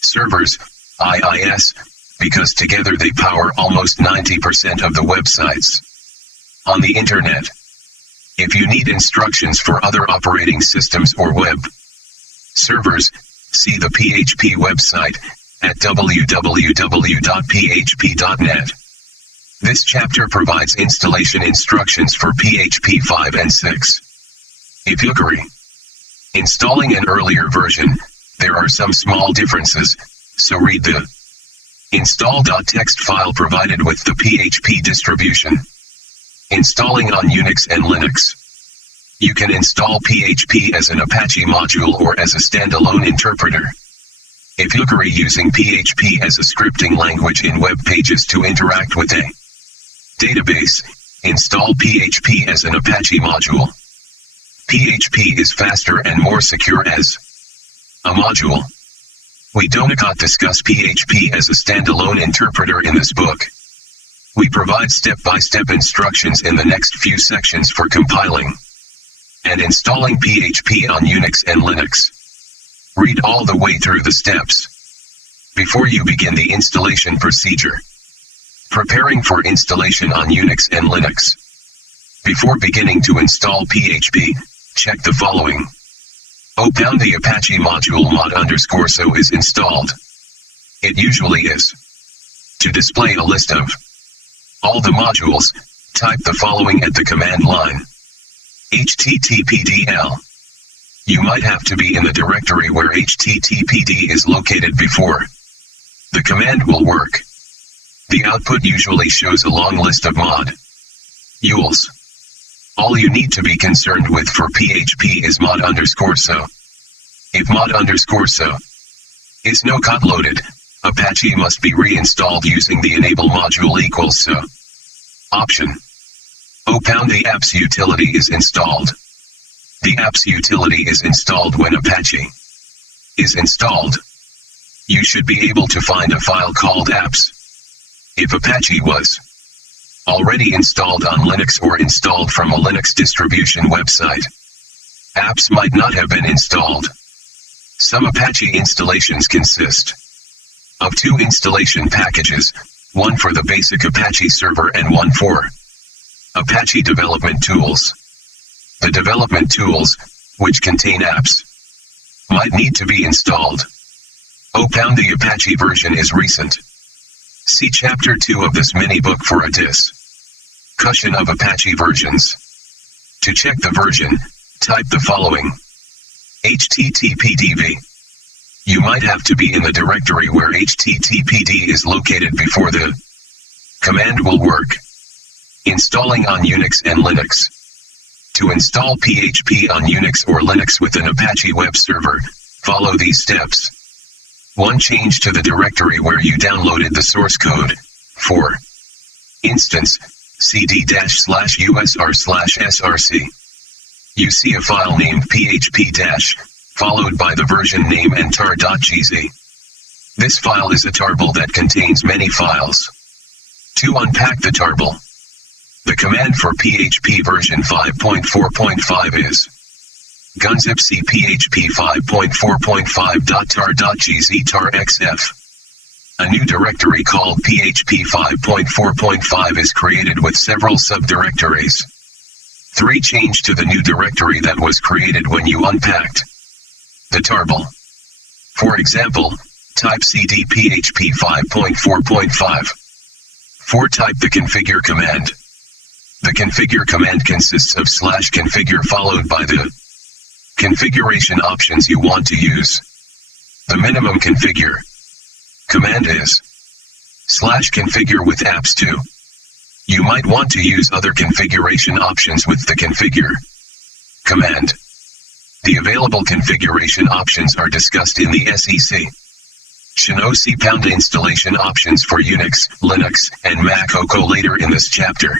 Servers, IIS, because together they power almost 90% of the websites on the Internet. If you need instructions for other operating systems or web servers, see the PHP website at www.php.net. This chapter provides installation instructions for PHP 5 and 6. If you agree installing an earlier version, there are some small differences, so read the install.txt file provided with the PHP distribution. Installing on Unix and Linux. You can install PHP as an Apache module or as a standalone interpreter. If you agree using PHP as a scripting language in web pages to interact with a database, install PHP as an Apache module. PHP is faster and more secure as a module. We don't discuss PHP as a standalone interpreter in this book. We provide step-by-step instructions in the next few sections for compiling and installing PHP on Unix and Linux. Read all the way through the steps before you begin the installation procedure. Preparing for installation on Unix and Linux. Before beginning to install PHP, check the following. Open the Apache module mod_so is installed. It usually is. To display a list of all the modules, type the following at the command line. httpdl. You might have to be in the directory where httpd is located before the command will work. The output usually shows a long list of modules. All you need to be concerned with for PHP is mod_so. If mod_so is no code loaded, Apache must be reinstalled using the enable module =so option. Open the apps utility is installed. The apps utility is installed when Apache is installed. You should be able to find a file called apps. If Apache was already installed on Linux or installed from a Linux distribution website, apps might not have been installed. Some Apache installations consist of 2 installation packages, one for the basic Apache server and one for Apache development tools. The development tools, which contain apps, might need to be installed. Open the Apache version is recent. See Chapter 2 of this mini-book for a Cushion of Apache versions. To check the version, type the following. httpdv. You might have to be in the directory where httpd is located before the command will work. Installing on Unix and Linux. To install PHP on Unix or Linux with an Apache web server, follow these steps. 1. Change to the directory where you downloaded the source code. 4. Instance, cd-usr/src. You see a file named php- followed by the version name and tar.gz. This file is a tarball that contains many files. To unpack the tarball, the command for PHP version 5.4.5 is gunzip php 5.4.5.tar.gz tar-xf. A new directory called PHP 5.4.5 is created with several subdirectories. 3. Change to the new directory that was created when you unpacked the tarball. For example, type cd php 5.4.5. 4. Type the configure command. The configure command consists of /configure followed by the configuration options you want to use. The minimum configure command is /configure with apps2. You might want to use other configuration options with the configure command. The available configuration options are discussed in the SEC. See # installation options for Unix, Linux, and Mac OS later in this chapter.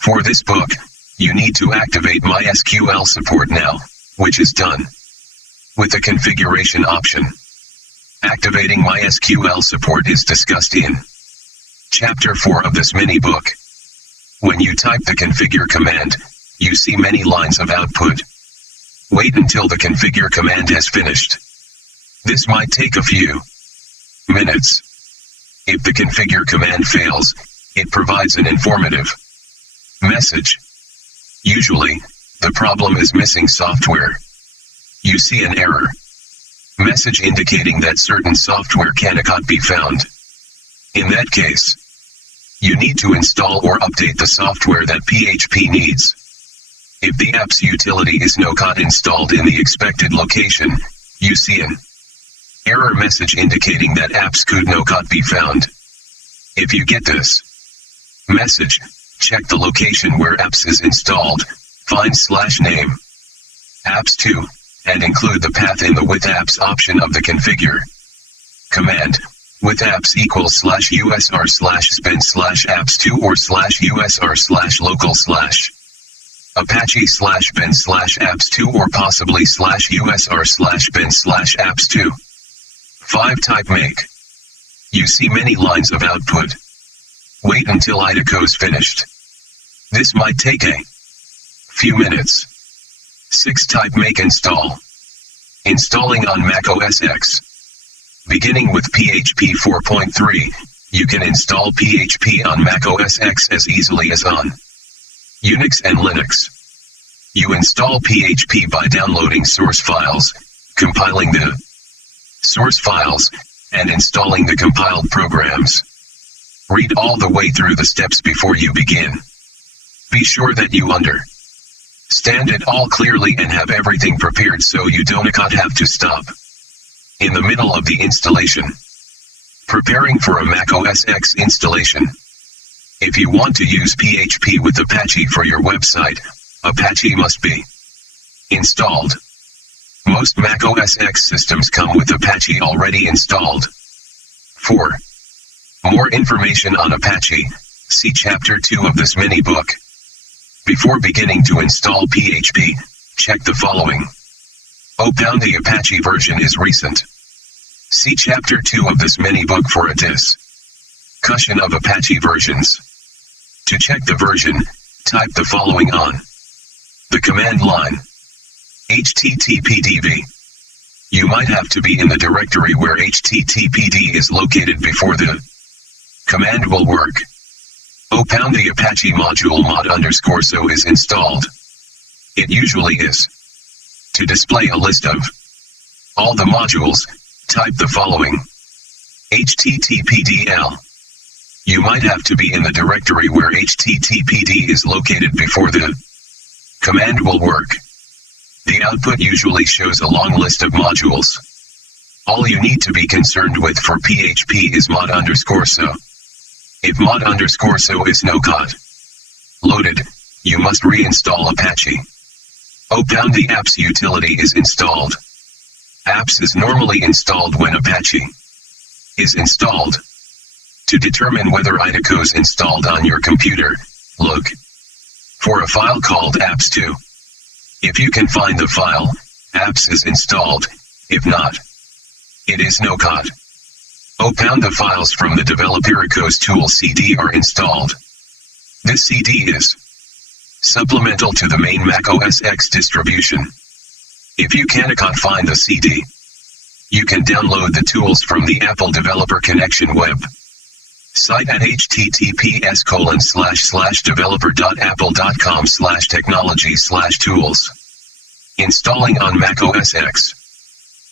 For this book, you need to activate MySQL support now, which is done with the configuration option. Activating MySQL support is discussed in Chapter 4 of this mini book. When you type the configure command, you see many lines of output. Wait until the configure command has finished. This might take a few minutes. If the configure command fails, it provides an informative message. Usually, the problem is missing software. You see an error message indicating that certain software cannot be found. In that case, you need to install or update the software that PHP needs. If the app's utility is not installed in the expected location, you see an error message indicating that apps could not be found. If you get this message, check the location where apps is installed, find /name apps2, and include the path in the with apps option of the configure command. With apps equals /usr/bin/apps2 or /usr/local/ Apache /bin/apps2 or possibly /usr/bin/apps2. 5. Type make. You see many lines of output. Wait until AudioBook finished. This might take a few minutes. 6. Type make install. Installing on Mac OS X. Beginning with PHP 4.3, you can install PHP on Mac OS X as easily as on Unix and Linux. You install PHP by downloading source files, compiling the source files, and installing the compiled programs. Read all the way through the steps before you begin. Be sure that you understand it all clearly and have everything prepared so you don't have to stop in the middle of the installation. Preparing for a Mac OS X installation. If you want to use PHP with Apache for your website, Apache must be installed. Most Mac OS X systems come with Apache already installed. 4. More information on Apache, see Chapter 2 of this mini book. Before beginning to install PHP, check the following. The Apache version is recent. See Chapter 2 of this mini book for a discussion of Apache versions. To check the version, type the following on the command line. httpdv. You might have to be in the directory where httpd is located before the command will work. The Apache module mod_so is installed. It usually is. To display a list of all the modules, type the following. httpdl. You might have to be in the directory where httpd is located before the command will work. The output usually shows a long list of modules. All you need to be concerned with for PHP is mod_so. If mod_so is no-code loaded, you must reinstall Apache. Open the apps utility is installed. Apps is normally installed when Apache is installed. To determine whether Idaco is installed on your computer, look for a file called apps2. If you can find the file, apps is installed. If not, it is no code. Open the files from the developerico's tool CD are installed. This CD is supplemental to the main Mac OS X distribution. If you cannot find the CD, you can download the tools from the Apple Developer Connection web site at https://developer.apple.com/technology/tools. Installing on Mac OS X.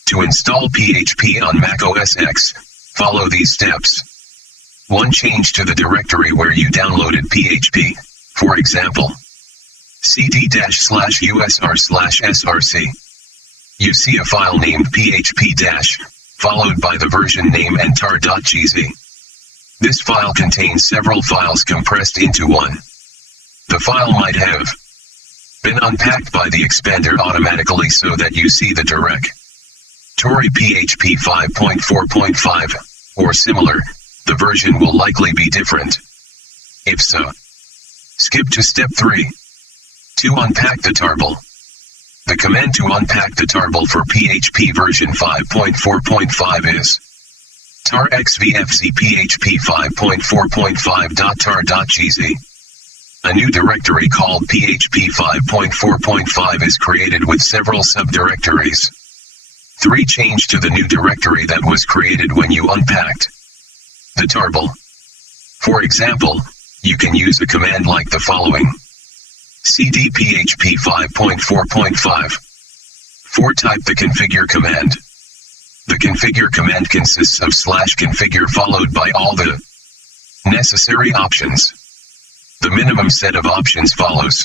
To install PHP on Mac OS X, follow these steps. 1. Change to the directory where you downloaded PHP, for example, cd-/usr/src. You see a file named php- followed by the version name and tar.gz. This file contains several files compressed into one. The file might have been unpacked by the expander automatically so that you see the directory PHP 5.4.5, or similar. The version will likely be different. If so, skip to step 3. To unpack the tarball. The command to unpack the tarball for PHP version 5.4.5 is tar xvfc php 5.4.5.tar.gz. A new directory called PHP 5.4.5 is created with several subdirectories. 3. Change to the new directory that was created when you unpacked the tarball. For example, you can use a command like the following: cd php 5.4.5. 4. Type the configure command. The configure command consists of /configure followed by all the necessary options. The minimum set of options follows: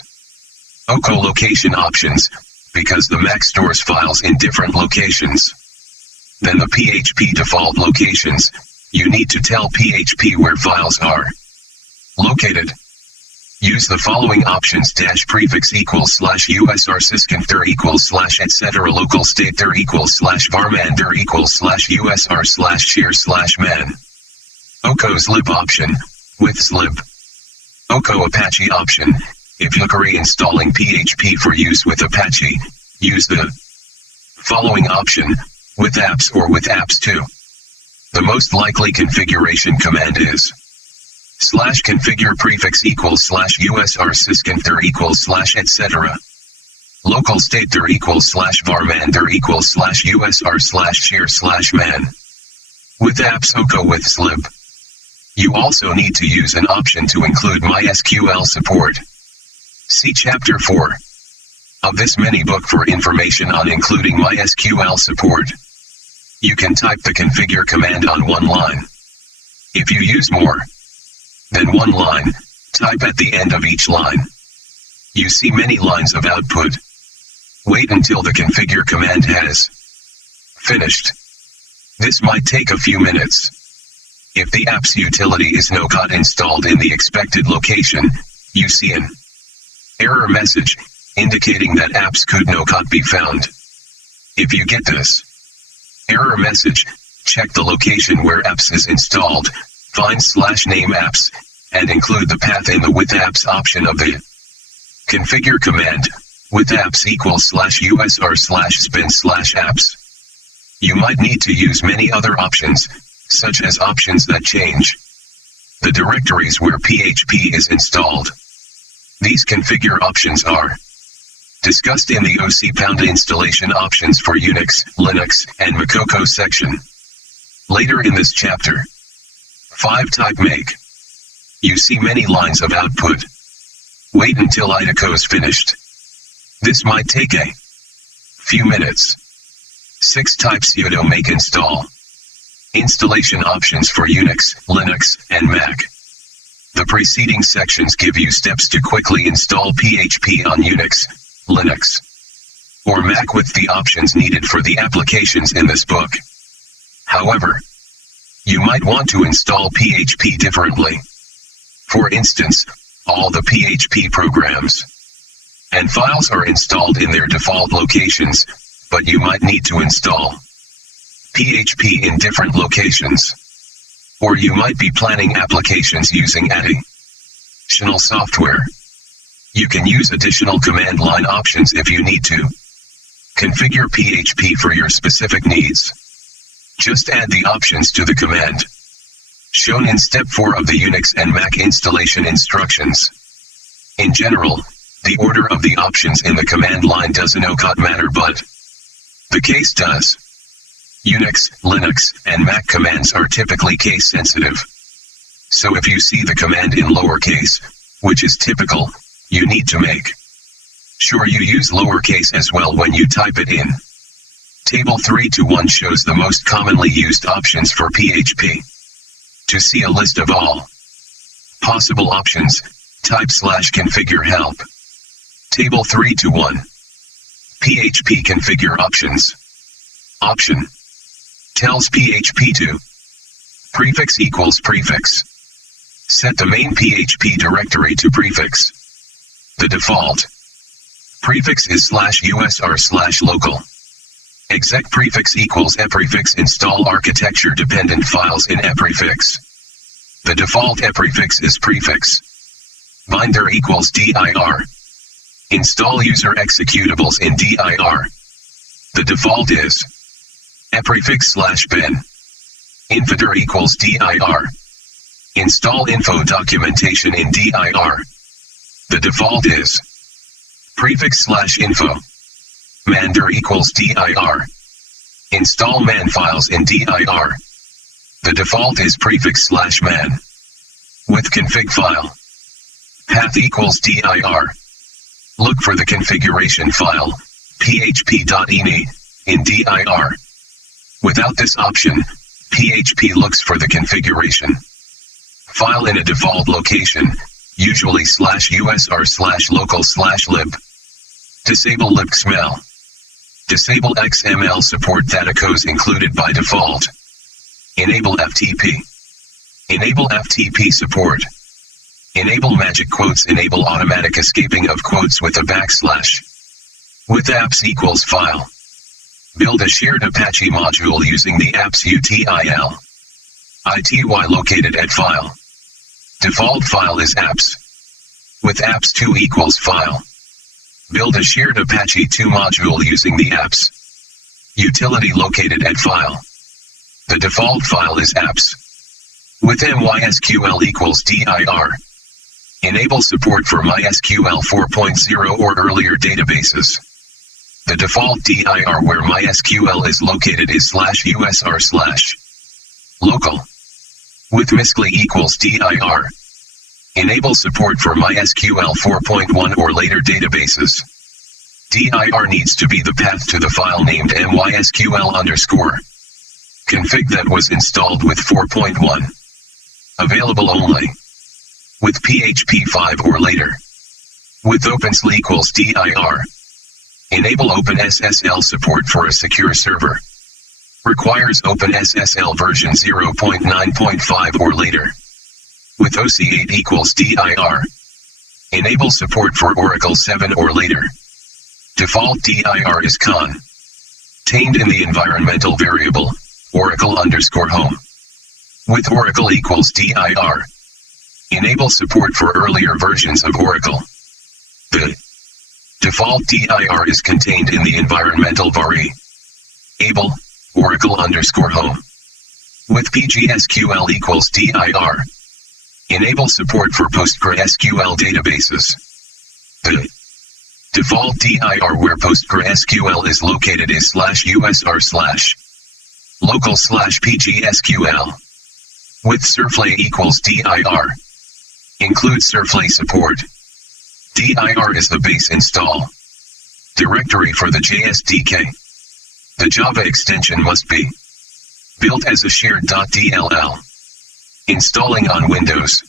co-location options, because the Mac stores files in different locations. Then the PHP default locations. You need to tell PHP where files are located. Use the following options: -prefix =/usr sysconfdir =/etc local state dir =/varman dir =/usr/shir/man. OCO's lib option, with slib. OCO Apache option. If you're reinstalling PHP for use with Apache, use the following option, with apps or with apps2. The most likely configuration command is /configure prefix =/usr sysconfdir =/etc. Local state dir =/varman dir =/usr/shir/man. With apps OCO with slib. You also need to use an option to include MySQL support. See Chapter 4 of this mini book for information on including MySQL support. You can type the configure command on one line. If you use more than one line, type at the end of each line. You see many lines of output. Wait until the configure command has finished. This might take a few minutes. If the apps utility is no-code installed in the expected location, you see an error message indicating that apps could no-code be found. If you get this error message, check the location where apps is installed, find /name apps, and include the path in the with apps option of the configure command, with apps =/usr/bin/apps. You might need to use many other options, such as options that change the directories where PHP is installed. These configure options are discussed in the OC installation options for Unix, Linux, and Mac section. Later in this chapter. 5. Type make. You see many lines of output. Wait until Idaco is finished. This might take a few minutes. 6. Type sudo make install. Installation options for Unix, Linux, and Mac. The preceding sections give you steps to quickly install PHP on Unix, Linux, or Mac with the options needed for the applications in this book. However, you might want to install PHP differently. For instance, all the PHP programs and files are installed in their default locations, but you might need to install PHP in different locations. Or you might be planning applications using additional software. You can use additional command line options if you need to configure PHP for your specific needs. Just add the options to the command shown in step 4 of the Unix and Mac installation instructions. In general, the order of the options in the command line doesn't matter, but the case does. Unix, Linux, and Mac commands are typically case sensitive. So if you see the command in lowercase, which is typical, you need to make sure you use lowercase as well when you type it in. Table 3-1 shows the most commonly used options for PHP. To see a list of all possible options, type /configure help. Table 3-1. PHP configure options. Option tells PHP to prefix equals prefix. Set the main PHP directory to prefix. The default prefix is /us or /local. Exec prefix equals eprefix. Install architecture dependent files in eprefix. The default eprefix is prefix. Binder equals dir. Install user executables in dir. The default is eprefix /bin. Infodir equals dir. Install info documentation in dir. The default is prefix /info. Mander equals dir. Install man files in dir. The default is prefix /man. With config file. Path equals dir. Look for the configuration file, php.ini, in dir. Without this option, PHP looks for the configuration file in a default location, usually /us or /local/lib. Disable libxml. Disable XML support that occurs included by default. Enable FTP. Enable FTP support. Enable magic quotes. Enable automatic escaping of quotes with a backslash. With apps equals file. Build a shared Apache module using the apps util. ity located at file. Default file is apps. With apps2 equals file. Build a shared Apache 2 module using the apps utility located at file. The default file is apps. With mysql equals dir. Enable support for MySQL 4.0 or earlier databases. The default dir where MySQL is located is /us or /local. With mysql equals dir. Enable support for MySQL 4.1 or later databases. dir needs to be the path to the file named mysql_. Config that was installed with 4.1. Available only with PHP 5 or later. With OpenSSL equals dir. Enable OpenSSL support for a secure server. Requires OpenSSL version 0.9.5 or later. With OC8 equals dir. Enable support for Oracle 7 or later. Default dir is contained in the environmental variable, Oracle_home. With Oracle equals dir. Enable support for earlier versions of Oracle. The default dir is contained in the environmental variable, Oracle_home. With PGSQL equals dir. Enable support for PostgreSQL databases. The default dir where PostgreSQL is located is /us or /local/pgsql. With Surflay equals dir. Include Surflay support. dir is the base install directory for the JSDK. The Java extension must be built as a shared .dll. Installing on Windows.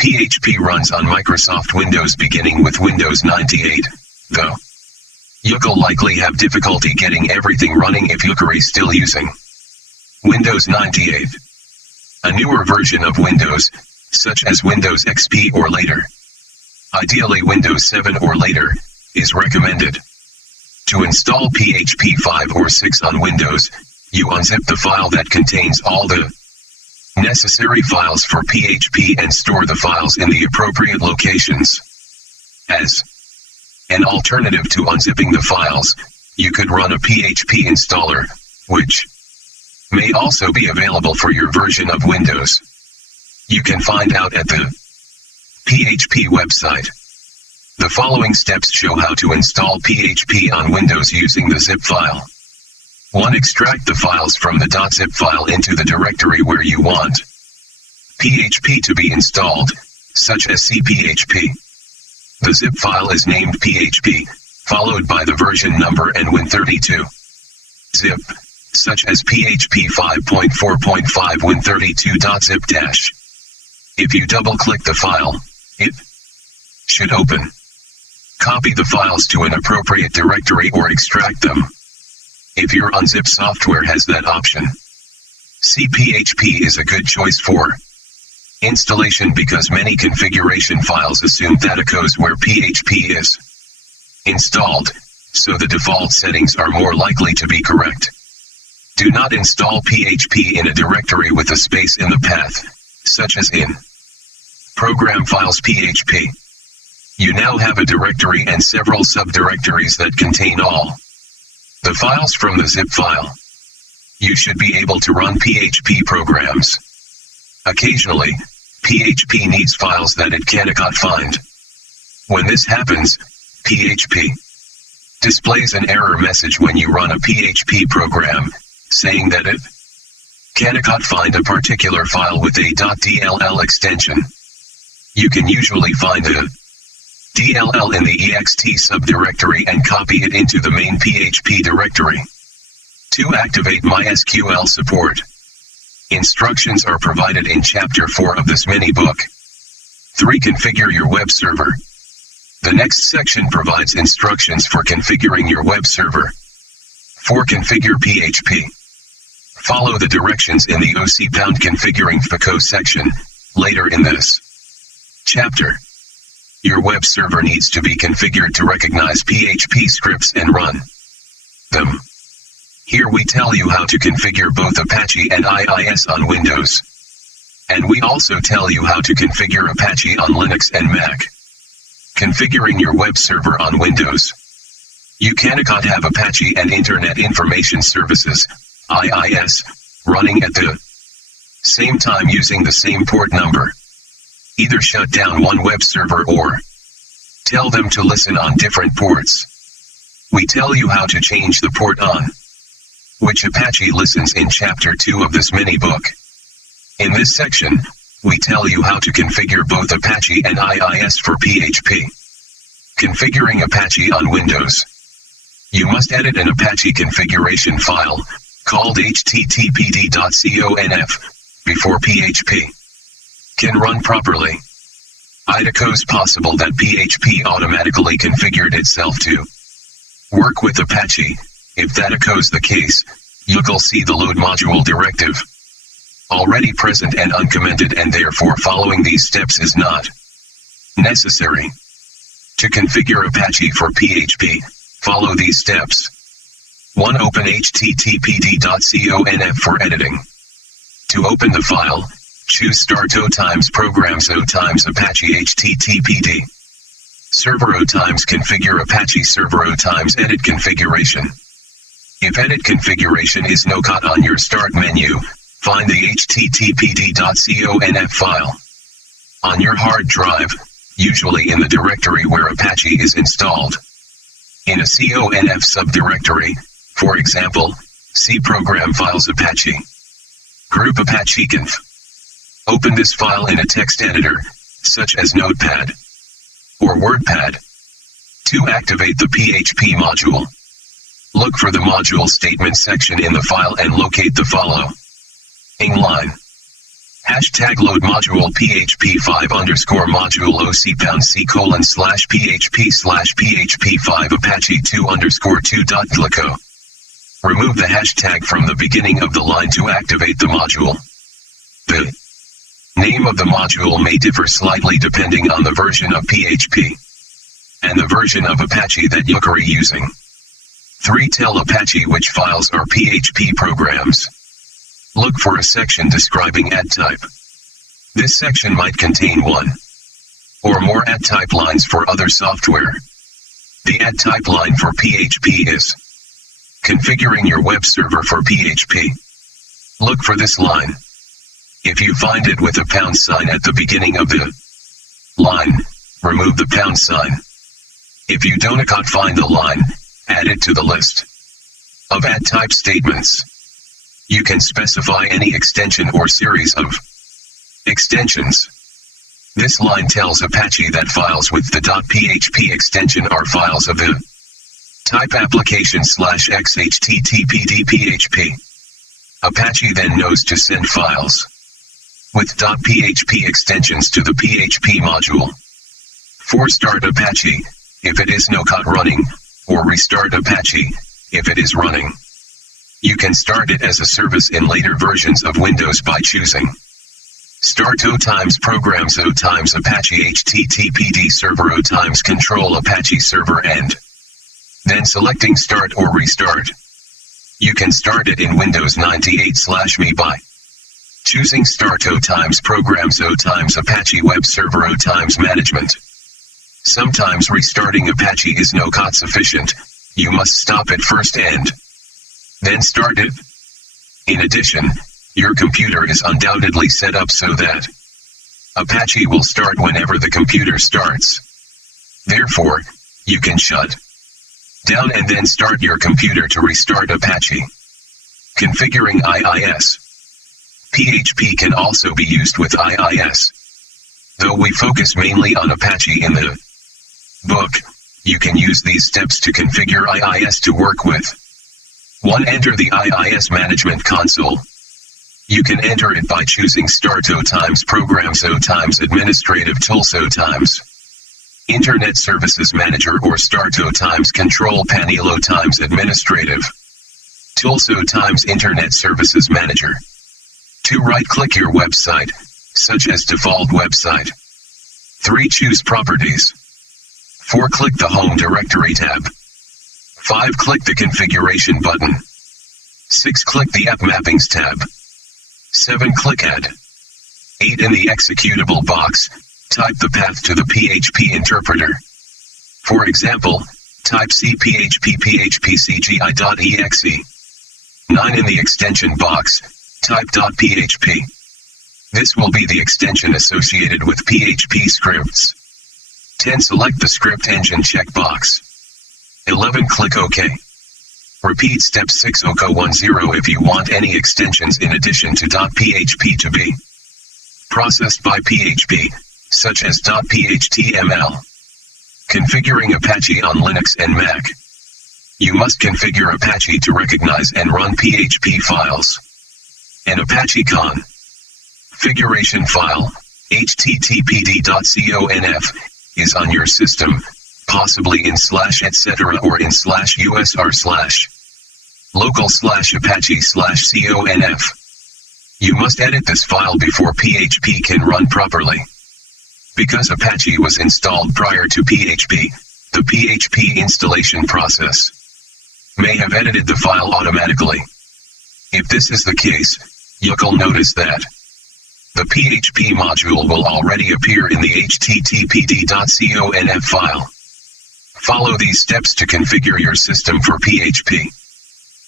PHP runs on Microsoft Windows beginning with Windows 98, though. You'll likely have difficulty getting everything running if you're still using Windows 98. A newer version of Windows, such as Windows XP or later, ideally Windows 7 or later, is recommended. To install PHP 5 or 6 on Windows, you unzip the file that contains all the necessary files for PHP and store the files in the appropriate locations. As an alternative to unzipping the files, you could run a PHP installer, which may also be available for your version of Windows. You can find out at the PHP website. The following steps show how to install PHP on Windows using the zip file. 1. Extract the files from the .zip file into the directory where you want PHP to be installed, such as cphp. The zip file is named PHP, followed by the version number and Win32 zip, such as PHP 5.4.5 Win32.zip-. If you double-click the file, it should open. Copy the files to an appropriate directory or extract them. If your unzip software has that option, cphp is a good choice for installation because many configuration files assume that echoes where PHP is installed, so the default settings are more likely to be correct. Do not install PHP in a directory with a space in the path, such as in Program Files PHP. You now have a directory and several subdirectories that contain all the files from the zip file. You should be able to run PHP programs. Occasionally, PHP needs files that it cannot find. When this happens, PHP displays an error message when you run a PHP program, saying that it cannot find a particular file with a .dll extension. You can usually find a DLL in the ext subdirectory and copy it into the main PHP directory. 2. Activate MySQL support. Instructions are provided in Chapter 4 of this mini-book. 3. Configure your web server. The next section provides instructions for configuring your web server. 4. Configure PHP. Follow the directions in the OC_configuring FACO section, later in this chapter. Your web server needs to be configured to recognize PHP scripts and run them. Here we tell you how to configure both Apache and IIS on Windows. And we also tell you how to configure Apache on Linux and Mac. Configuring your web server on Windows. You cannot have Apache and Internet Information Services, IIS, running at the same time using the same port number. Either shut down one web server or tell them to listen on different ports. We tell you how to change the port on which Apache listens in Chapter 2 of this mini-book. In this section, we tell you how to configure both Apache and IIS for PHP. Configuring Apache on Windows. You must edit an Apache configuration file, called httpd.conf, before PHP can run properly. It is possible that PHP automatically configured itself to work with Apache. If that is the case, you'll see the load module directive already present and uncommented, and therefore following these steps is not necessary. To configure Apache for PHP, follow these steps. 1. Open httpd.conf for editing. To open the file, choose Start O times Programs O times Apache httpd. Server O times Configure Apache Server O times Edit Configuration. If edit configuration is not on your start menu, find the httpd.conf file on your hard drive, usually in the directory where Apache is installed. In a conf subdirectory, for example, C Program Files Apache. Group Apache Conf. Open this file in a text editor, such as Notepad or WordPad. 2. Activate the PHP module. Look for the module statement section in the file and locate the following line. Hashtag load module php5 underscore module oc_c:/php/php5 apache2 underscore 2.glico. Remove the hashtag from the beginning of the line to activate the module. The name of the module may differ slightly depending on the version of PHP and the version of Apache that you are using. 3. Tell Apache which files are PHP programs. Look for a section describing add type. This section might contain one or more add type lines for other software. The add type line for PHP is configuring your web server for PHP. Look for this line. If you find it with a £sign at the beginning of the line, remove the £sign. If you don't find the line, add it to the list of add type statements. You can specify any extension or series of extensions. This line tells Apache that files with the .php extension are files of the type application/xhtttpd-php. Apache then knows to send files with .php extensions to the PHP module. 4. Start Apache, if it is no running, or restart Apache, if it is running. You can start it as a service in later versions of Windows by choosing Start O times Programs O times Apache HTTPD Server O times Control Apache Server and then selecting Start or Restart. You can start it in Windows 98/me by choosing Start O times Programs O times Apache Web Server O times Management. Sometimes restarting Apache is no sufficient. You must stop it first and then start it. In addition, your computer is undoubtedly set up so that Apache will start whenever the computer starts. Therefore, you can shut down and then start your computer to restart Apache. Configuring IIS. PHP can also be used with IIS. Though we focus mainly on Apache in the book, you can use these steps to configure IIS to work with. 1. Enter the IIS Management Console. You can enter it by choosing Start O times Programs O times Administrative Tools O times Internet Services Manager or Start O times Control Panel O times Administrative Tools O times Internet Services Manager. 2. Right-click your website, such as default website. 3. Choose Properties. 4. Click the Home Directory tab. 5. Click the Configuration button. 6. Click the App Mappings tab. 7. Click Add. 8. In the executable box, type the path to the PHP interpreter. For example, type cphp.phpcgi.exe. 9. In the extension box, type .php. This will be the extension associated with PHP scripts. 10. Select the Script Engine checkbox. 11. Click OK. Repeat step 6 OK10 if you want any extensions in addition to .php to be processed by PHP, such as .phtml. Configuring Apache on Linux and Mac. You must configure Apache to recognize and run PHP files. An Apache configuration file, httpd.conf, is on your system, possibly in /etc or in /usr/local/apache/conf. You must edit this file before PHP can run properly. Because Apache was installed prior to PHP, the PHP installation process may have edited the file automatically. If this is the case, you'll notice that the PHP module will already appear in the httpd.conf file. Follow these steps to configure your system for PHP.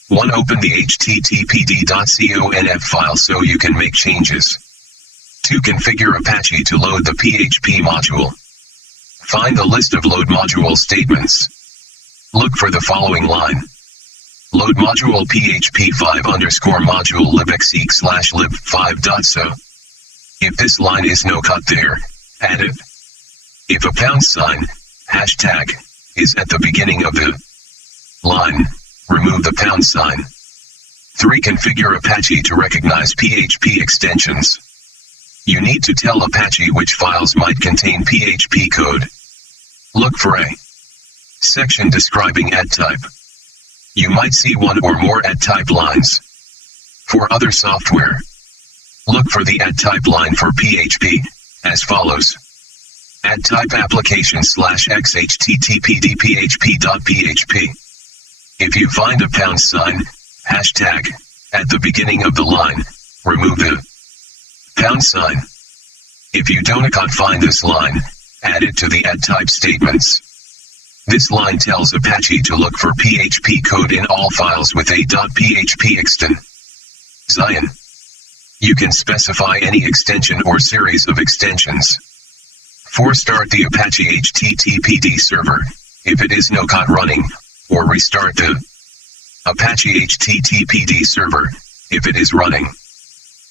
1. Open the httpd.conf file so you can make changes. 2. Configure Apache to load the PHP module. Find the list of load module statements. Look for the following line. Load module php5_module libxeq/lib5.so. If this line is no there, add it. If a £, hashtag, is at the beginning of the line, remove the £. 3. Configure Apache to recognize PHP extensions. You need to tell Apache which files might contain PHP code. Look for a section describing add type. You might see one or more add type lines. For other software, look for the add type line for PHP, as follows. Add type application /xhttpdphp.php. If you find a #, hashtag, at the beginning of the line, remove the #. If you don't find this line, add it to the add type statements. This line tells Apache to look for PHP code in all files with a .php extension. You can specify any extension or series of extensions. Start the Apache HTTPD server, if it is not running, or restart the Apache HTTPD server, if it is running.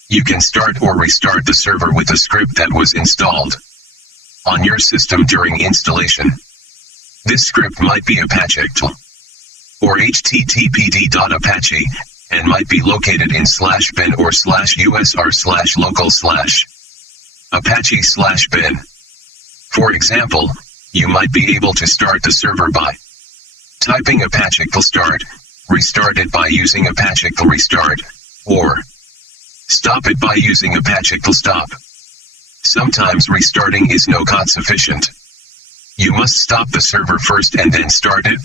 You can start or restart the server with a script that was installed on your system during installation. This script might be Apache or httpd.apache, and might be located in /bin or /usr/local/ Apache/bin. For example, you might be able to start the server by typing Apache start, restart it by using Apache restart, or stop it by using Apache stop. Sometimes restarting is not sufficient. You must stop the server first and then start it.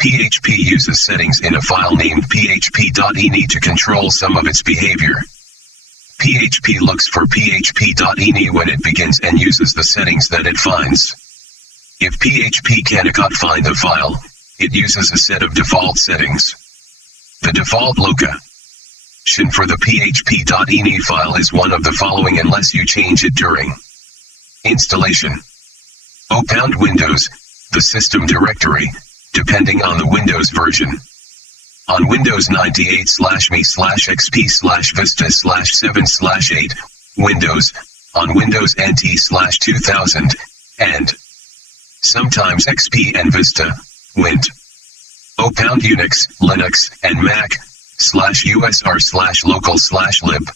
PHP uses settings in a file named php.ini to control some of its behavior. PHP looks for php.ini when it begins and uses the settings that it finds. If PHP cannot find the file, it uses a set of default settings. The default location for the php.ini file is one of the following unless you change it during installation. Open Windows, the system directory, depending on the Windows version. On Windows 98/me/xp/vista/7/8, Windows, on Windows NT/2000, and sometimes XP and Vista, Wint. Open Unix, Linux, and Mac, /usr/local/lib.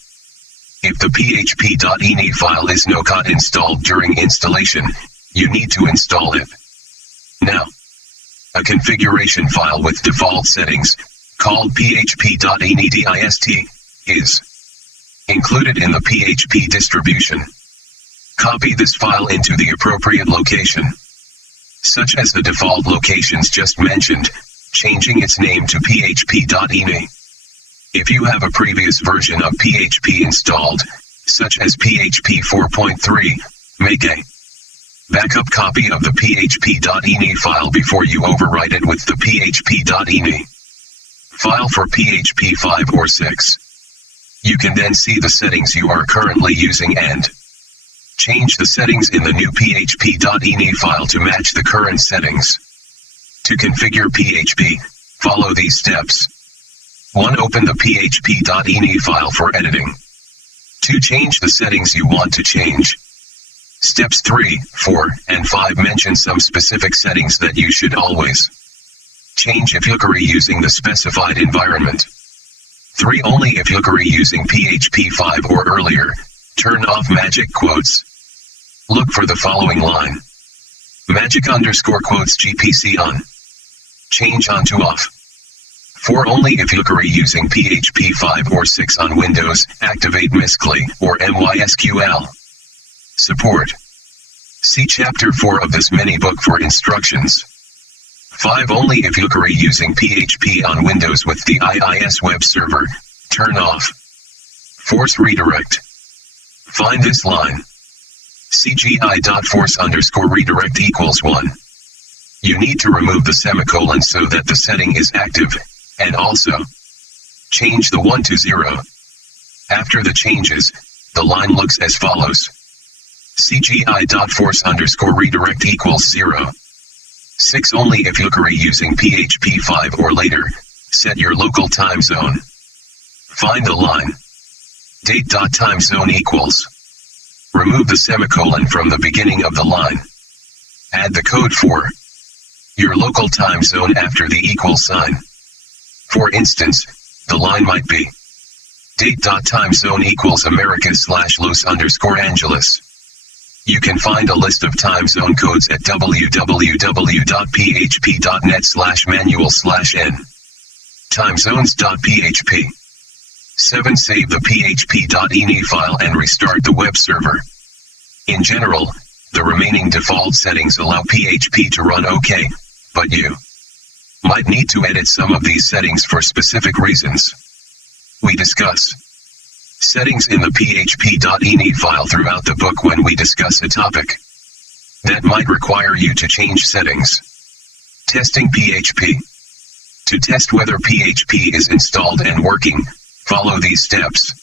If the php.ini file is not installed during installation, you need to install it now. A configuration file with default settings, called php.ini.dist, is included in the PHP distribution. Copy this file into the appropriate location, such as the default locations just mentioned, changing its name to php.ini. If you have a previous version of PHP installed, such as PHP 4.3, make a backup copy of the php.ini file before you overwrite it with the php.ini file for PHP 5 or 6. You can then see the settings you are currently using and change the settings in the new php.ini file to match the current settings. To configure PHP, follow these steps. 1. Open the php.ini file for editing. 2. Change the settings you want to change. Steps 3, 4, and 5 mention some specific settings that you should always change if you're using the specified environment. 3. Only if you're using PHP 5 or earlier, turn off magic quotes. Look for the following line. Magic_quotes GPC on. Change on to off. 4. Only if you're using PHP 5 or 6 on Windows, activate mysql or mysql support. See Chapter 4 of this mini-book for instructions. 5. Only if you're using PHP on Windows with the IIS web server, turn off. Force redirect. Find this line. CGI.force_redirect = 1. You need to remove the semicolon so that the setting is active, and also change the 1 to 0. After the changes, the line looks as follows. CGI.force_redirect = 0. 6. Only if you're using PHP 5 or later, set your local time zone. Find the line. Date.time zone equals. Remove the semicolon from the beginning of the line. Add the code for your local time zone after the equal sign. For instance, the line might be Date.time zone equals America/Los_Angeles. You can find a list of time zone codes at www.php.net/manual/n. Timezones.php. 7. Save the php.ini file and restart the web server. In general, the remaining default settings allow PHP to run OK, but you might need to edit some of these settings for specific reasons. We discuss settings in the php.ini file throughout the book when we discuss a topic that might require you to change settings. Testing PHP. To test whether PHP is installed and working, follow these steps.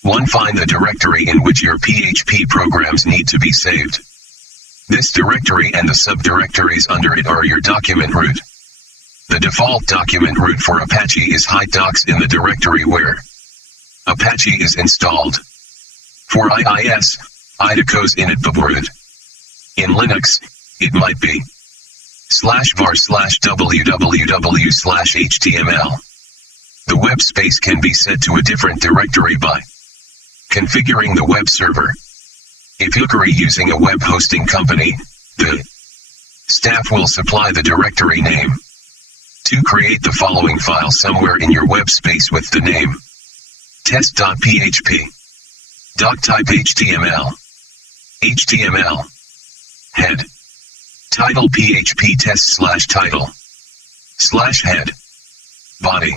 1. Find the directory in which your PHP programs need to be saved. This directory and the subdirectories under it are your document root. The default document root for Apache is hidedocs in the directory where Apache is installed. For IIS, idocos init root. In Linux, it might be /var/www/html. The web space can be set to a different directory by configuring the web server. If you're using a web hosting company, the staff will supply the directory name. 2. Create the following file somewhere in your web space with the name test.php. Doctype HTML. HTML. Head. Title PHP test/title. /head. Body.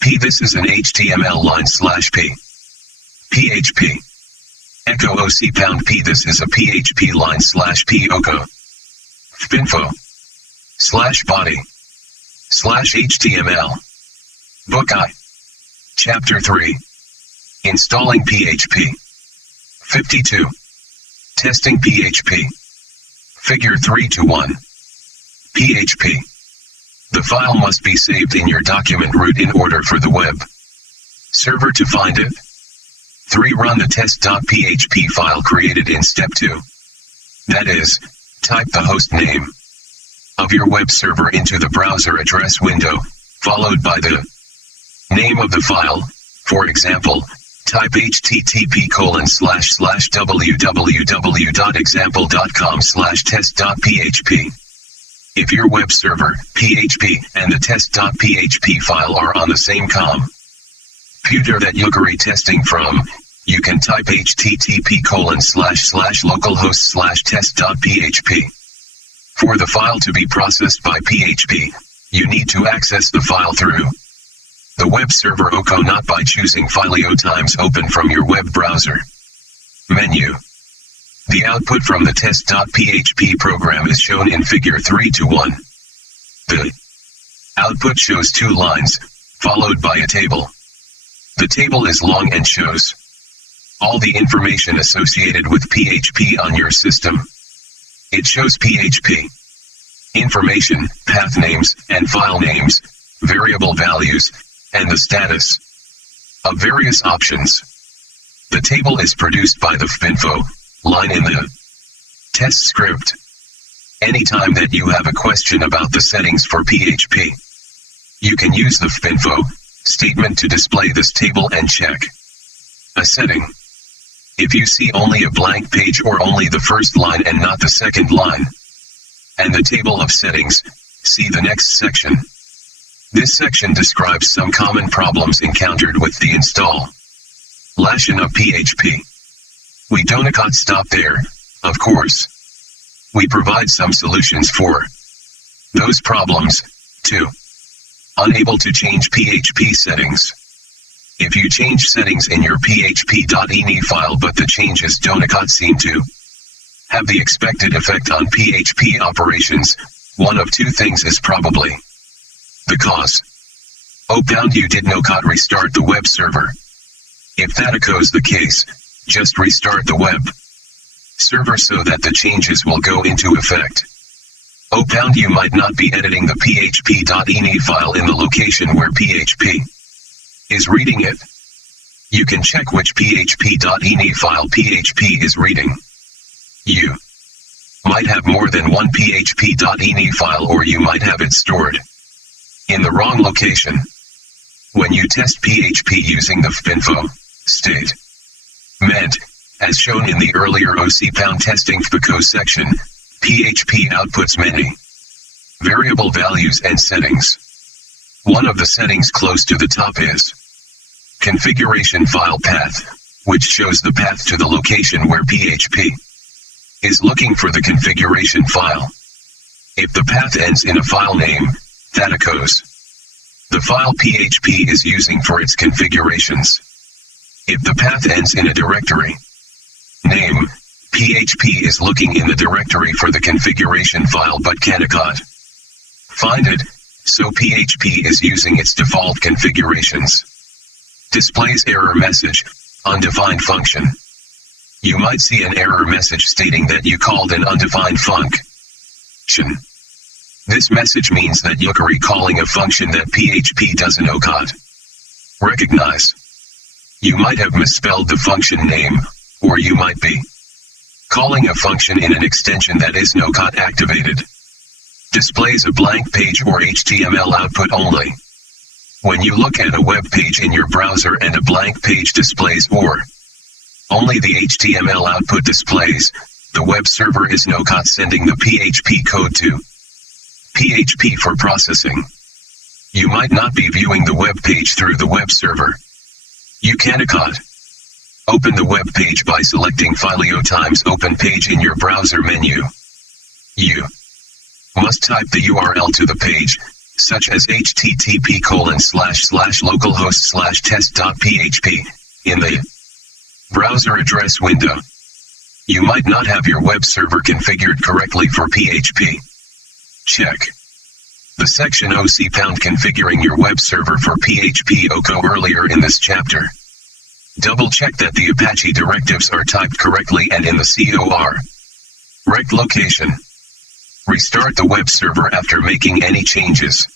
P. This is an HTML line /p. PHP. Echo OC pound P. This is a PHP line /p OCO. Finfo. /body. /HTML. Book I. Chapter 3. Installing PHP. 52. Testing PHP. Figure 3:1. PHP. The file must be saved in your document root in order for the web server to find it. 3. Run the test.php file created in step 2. That is, type the host name of your web server into the browser address window, followed by the name of the file. For example, type http://www.example.com/test.php. If your web server, PHP, and the test.php file are on the same computer that you're testing from, you can type http://localhost/test.php. For the file to be processed by PHP, you need to access the file through the web server OCO, not by choosing Filio times open from your web browser menu. The output from the test.php program is shown in figure 3:1. The output shows 2 lines, followed by a table. The table is long and shows all the information associated with PHP on your system. It shows PHP information, path names, and file names, variable values, and the status of various options. The table is produced by the finfo line in the test script. Anytime that you have a question about the settings for PHP, you can use the finfo statement to display this table and check a setting. If you see only a blank page or only the first line and not the second line, and the table of settings, see the next section. This section describes some common problems encountered with the installation of PHP. We don't stop there, of course. We provide some solutions for those problems. 2. Unable to change PHP settings. If you change settings in your php.ini file but the changes don't seem to have the expected effect on PHP operations, one of 2 things is probably the cause. You did not restart the web server. If that is the case, just restart the web server so that the changes will go into effect. You might not be editing the php.ini file in the location where PHP is reading it. You can check which php.ini file PHP is reading. You might have more than one php.ini file, or you might have it stored in the wrong location. When you test PHP using the fpinfo statement, as shown in the earlier OC testing fpco section, PHP outputs many variable values and settings. One of the settings close to the top is configuration file path, which shows the path to the location where PHP is looking for the configuration file. If the path ends in a file name, that echoes the file PHP is using for its configurations. If the path ends in a directory name, PHP is looking in the directory for the configuration file but cannot find it, so PHP is using its default configurations. Displays error message, undefined function. You might see an error message stating that you called an undefined function. This message means that you're calling a function that PHP doesn't recognize. You might have misspelled the function name, or you might be calling a function in an extension that is not activated. Displays a blank page or HTML output only. When you look at a web page in your browser and a blank page displays or only the HTML output displays, the web server is not sending the PHP code to PHP for processing. You might not be viewing the web page through the web server. You cannot open the web page by selecting Fileo times Open Page in your browser menu. You must type the URL to the page, such as http://localhost/test.php, in the browser address window. You might not have your web server configured correctly for PHP. Check the section OC configuring your web server for PHP OCO earlier in this chapter. Double check that the Apache directives are typed correctly and in the correct location. Restart the web server after making any changes.